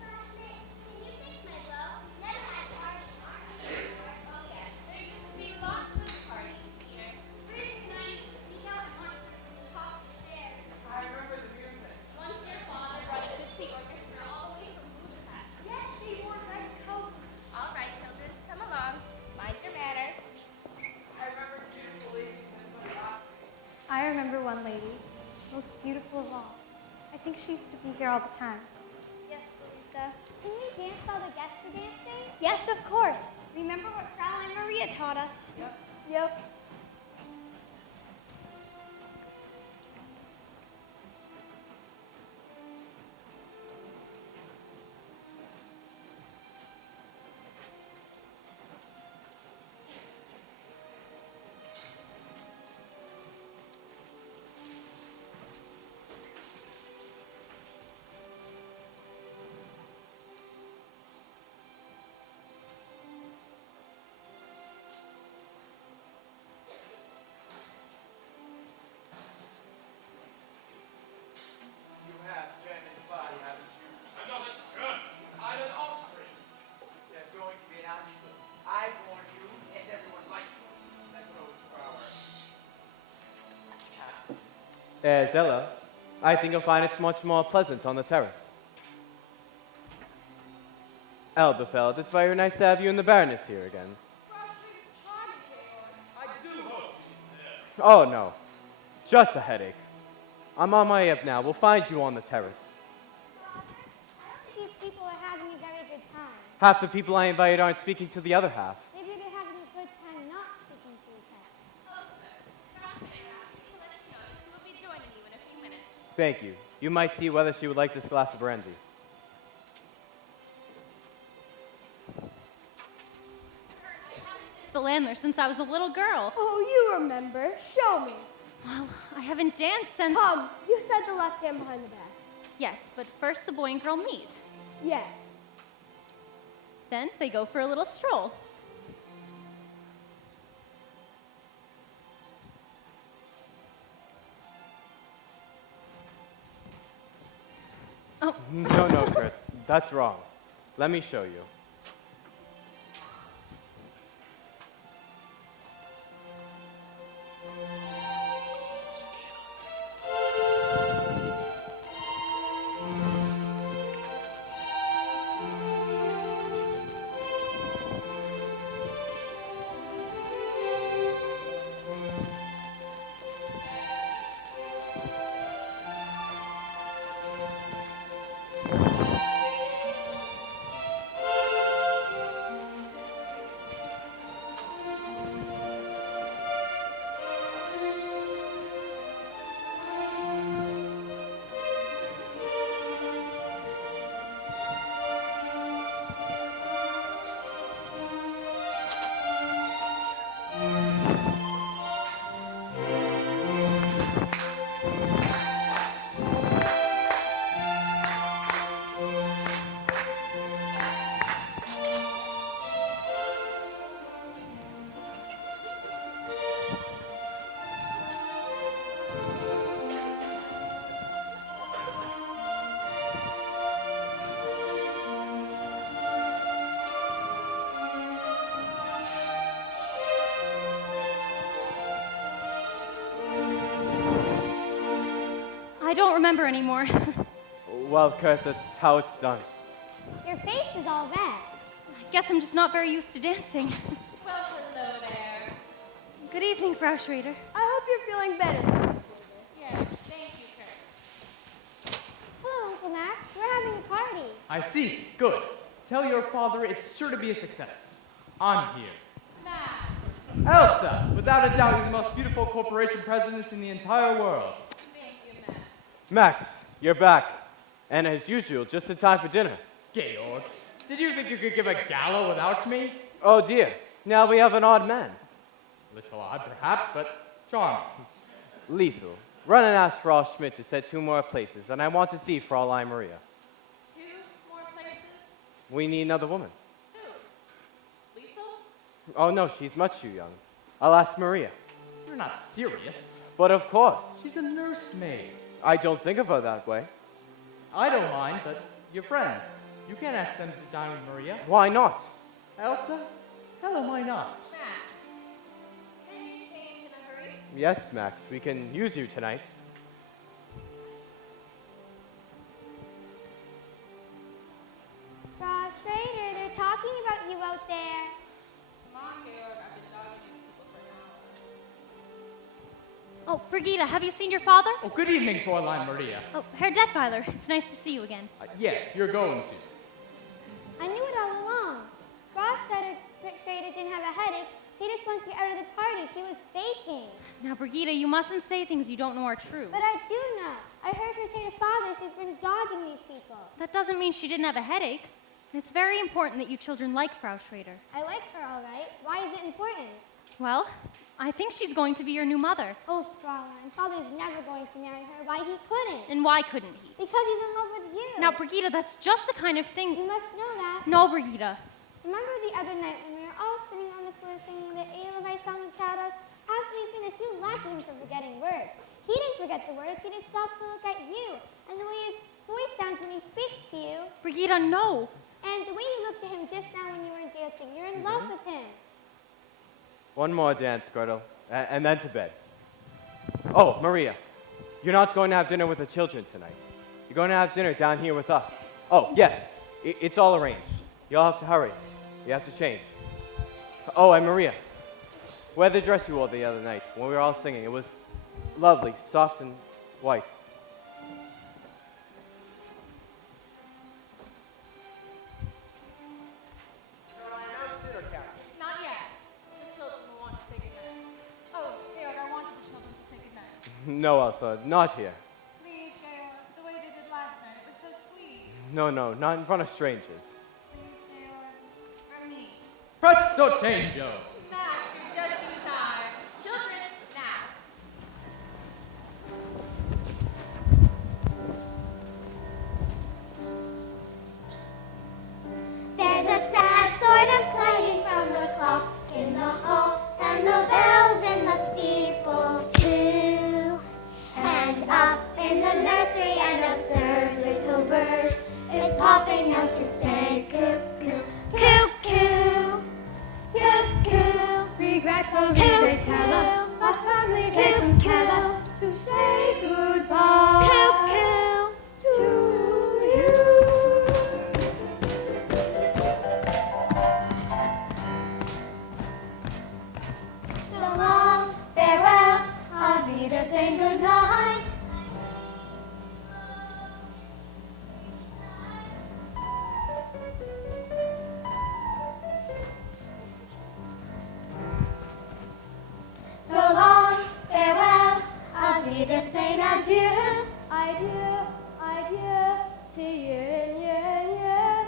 Classmate, can you fix my bow? Never had party before. Oh, yes. There used to be lots of parties, Peter. Ruth and I used to sneak out and watch them from the top of the stairs. I remember the music. Once your father brought a gypsy orchestra all the way from Budapest. Yes, they wore red coats. All right, children, come along. Mind your manners. I remember beautiful ladies in Budapest. I remember one lady, most beautiful of all. I think she used to be here all the time. Yes, Lisa. Can we dance while the guests are dancing? Yes, of course. Remember what Fraulein Maria taught us? Yep. You have Jen's body, haven't you? Another Jen. I'm an offspring. There's going to be an ambush. I warn you, and everyone likes you. That grows for our cat. Zella, I think you'll find it's much more pleasant on the terrace. Elberfeld, it's very nice to have you and the Baroness here again. I do hope she's there. Oh, no. Just a headache. I'm on my way up now. We'll find you on the terrace. I don't think these people are having a very good time. Half the people I invited aren't speaking to the other half. Maybe they're having a good Thank you. You might see whether she would like this glass of brandy. The landlord since I was a little girl. Oh, you remember. Show me. Well, I haven't danced since... Come, you said the left hand behind the back. Yes, but first the boy and girl meet. Yes. Then they go for a little stroll. Oh, No, Kurt. That's wrong. Let me show you. I don't remember anymore. Well, Kurt, that's how it's done. Your face is all red. I guess I'm just not very used to dancing. Well, hello there. Good evening, Frau Schrader. I hope you're feeling better. Yes, thank you, Kurt. Hello, Uncle Max. We're having a party. I see. Good. Tell your father it's sure to be a success. I'm here. Matt, Elsa, without a doubt, you're the most beautiful corporation president in the entire world. thank you, Matt. Max, you're back. And as usual, just in time for dinner. Georg, did you think you could give a gala without me? Oh dear, now we have an odd man. Little odd, perhaps, but charming. Liesel, run and ask Frau Schmidt to set 2 more places, and I want to see Fraulein Maria. 2 more places? We need another woman. Who? Liesel? Oh no, she's much too young. I'll ask Maria. You're not serious. But of course, She's a nursemaid. I don't think of her that way. I don't mind, but your friends. You can't ask them to sit down with Maria. Why not? Elsa, tell them why not. Max, can you change in a hurry? Yes, Max, we can use you tonight. Frau Schrader, they're talking about you out there. Come on, Georg, I've been dogging these people for an hour. Oh, Brigitte, have you seen your father? Oh, good evening, Fräulein Maria. Oh, Herr Detweiler, it's nice to see you again. Yes, you're going to. I knew it all along. Frau Schrader didn't have a headache. She just wanted to get out of the party. She was faking. Now, Brigitte, you mustn't say things you don't know are true. But I do know. I heard her say to Father she's been dodging these people. That doesn't mean she didn't have a headache. It's very important that you children like Frau Schrader. I like her all right. Why is it important? Well, I think she's going to be your new mother. Oh, Fraulein, Father's never going to marry her. Why, he couldn't. And why couldn't he? Because he's in love with you. Now, Brigitte, that's just the kind of thing... You must know that. No, Brigitte. Remember the other night when we were all sitting on the floor singing the Edelweiss song to Chados? After he finished, you laughed at him for forgetting words. He didn't forget the words. He just stopped to look at you. And the way his voice sounds when he speaks to you. Brigitte, no. And the way you looked at him just now when you weren't dancing. You're in love with him. One more dance, Gretel, and then to bed. Oh, Maria, you're not going to have dinner with the children tonight. You're going to have dinner down here with us. Oh, yes, it's all arranged. You'll have to hurry. You have to change. Oh, and Maria, wear the dress you wore the other night when we were all singing. It was lovely, soft and white. Not yet. The children will want to say goodnight. Oh, Georg, I wanted the children to say goodnight. No, Elsa, not here. Please, No, not in front of strangers. Presto tango! Max, you're just in time. Children, now. There's a sad sort of clanging from the clock in the hall, and the bells in the steeple too. And up in the nursery an absurd little bird is popping out to say cuckoo, cuckoo, cuckoo. Regretfully Cuckoo. they tell us a family they Cuckoo. compel us to say goodbye Cuckoo. to you. So long, farewell, Avida, saying good night. So long, farewell, Avida, saying adieu. Adieu, adieu, to yin, yin, yin.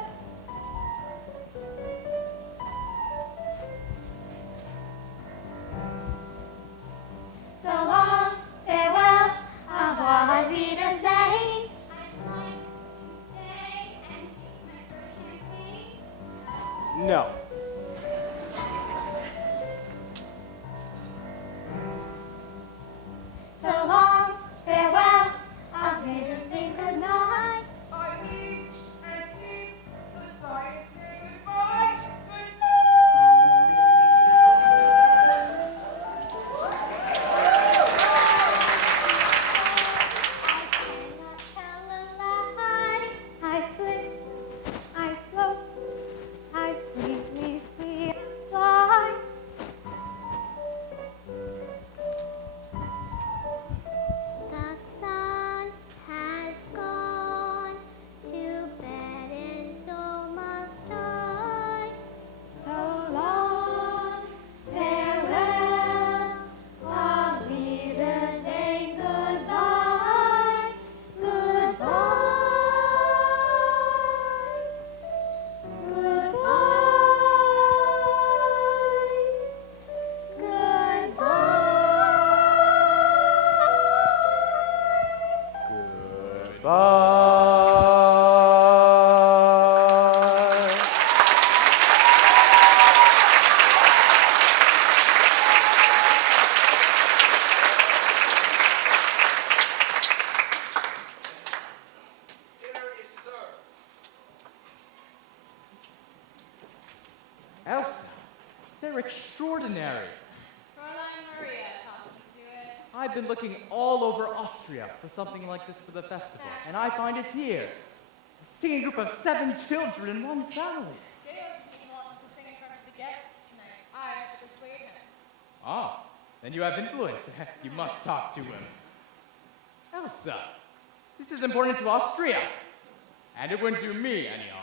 So long, farewell, au revoir, Avida, Zane. I'd like to stay and taste my first champagne. No. So long, farewell, Avida, say good night. I leave and leave the science say goodbye. I cannot tell a lie. I flit, I float, I fleetly flee and fly. The sun has gone to bed, and so must I. So long, farewell, Avida, say goodbye. Goodbye. Goodbye. Goodbye. Dinner is served. Elsa, they're extraordinary. Fräulein Maria taught me to do it. I've been looking all over Austria for something like this for the festival, and I find it here. A singing group of 7 children in one family. Gail doesn't want to sing in front of the guests tonight. I have to persuade him. Ah, then you have influence. You must talk to him. Elsa, this is important to Austria, and it wouldn't do me any harm.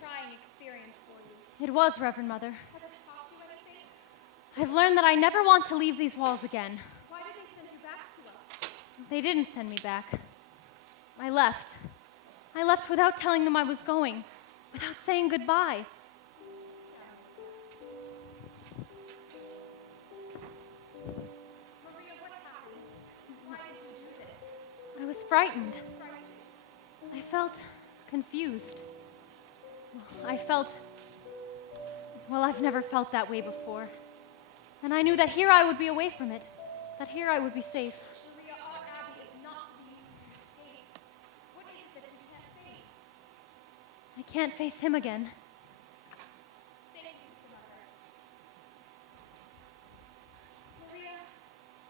trying experience for you. It was, Reverend Mother. Has it taught you anything? I've learned that I never want to leave these walls again. Why did they send you back to us? They didn't send me back. I left. I left without telling them I was going, without saying goodbye. Maria, what happened? Why did you do this? I was frightened. Frightened? I felt confused. I felt. Well, I've never felt that way before. And I knew that here I would be away from it, that here I would be safe. Maria, our Abbey is not to be used to escape. What is it that you can't face? I can't face him again. Thank you, Mother. Maria,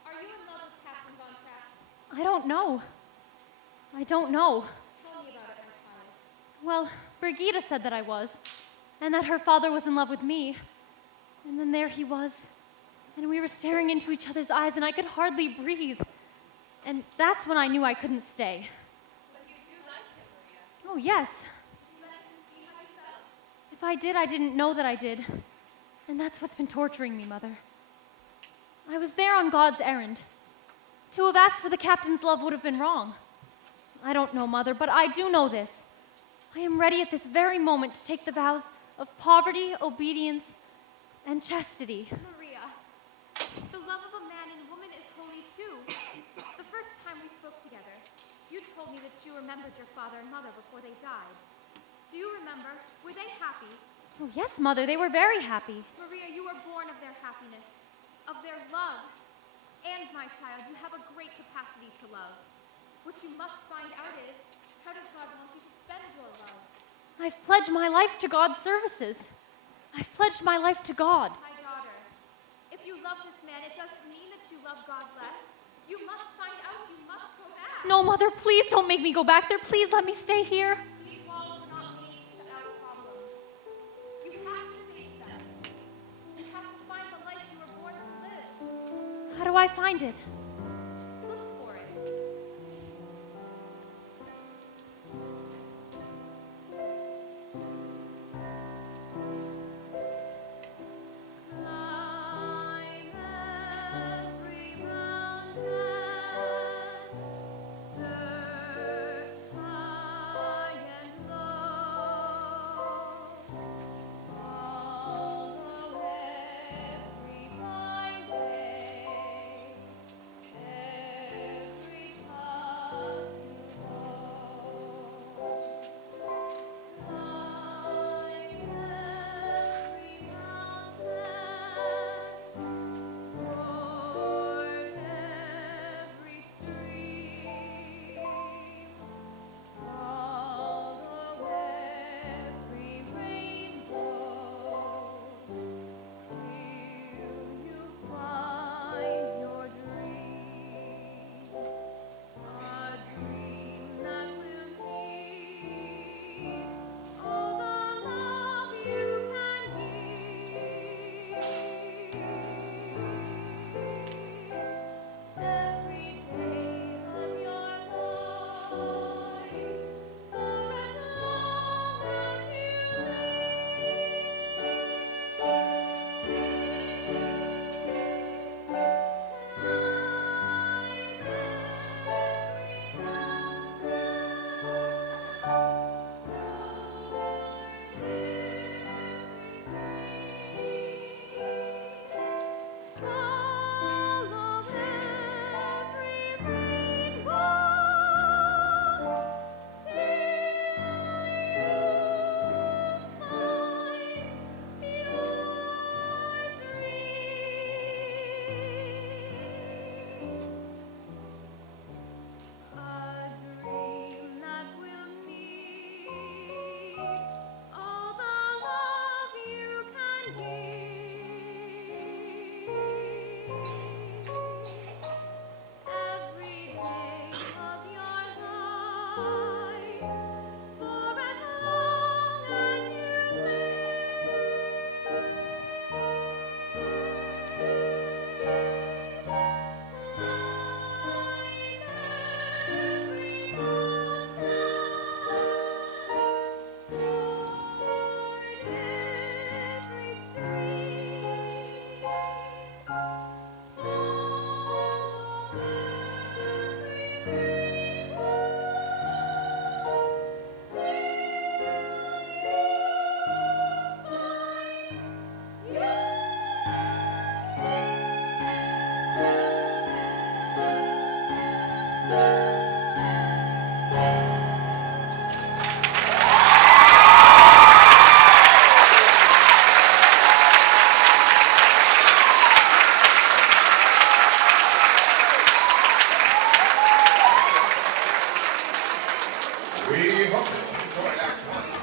are you in love with Captain Von Trapp? I don't know. I don't know. Tell me about it, my child. Well, Brigida said that I was, and that her father was in love with me. And then there he was, and we were staring into each other's eyes, and I could hardly breathe. And that's when I knew I couldn't stay. But you do like him, Maria. Oh, yes. You let him see how you felt? If I did, I didn't know that I did. And that's what's been torturing me, Mother. I was there on God's errand. To have asked for the captain's love would have been wrong. I don't know, Mother, but I do know this. I am ready at this very moment to take the vows of poverty, obedience, and chastity. Maria, the love of a man and woman is holy too. The first time we spoke together, you told me that you remembered your father and mother before they died. Do you remember? Were they happy? Oh, yes, Mother, they were very happy. Maria, you were born of their happiness, of their love. And, my child, you have a great capacity to love. What you must find out is, how does God want you to spend your love? I've pledged my life to God's services. I've pledged my life to God. My daughter, if you love this man, it doesn't mean that you love God less. You must find out. You must go back. No, Mother, please don't make me go back there. Please let me stay here. These walls are not made to shut out problems. You have to face them. You have to find the life you were born to live. How do I find it? Look for it. Climb every mountain, search high and low, follow every byway, We hope that you enjoyed Act 1.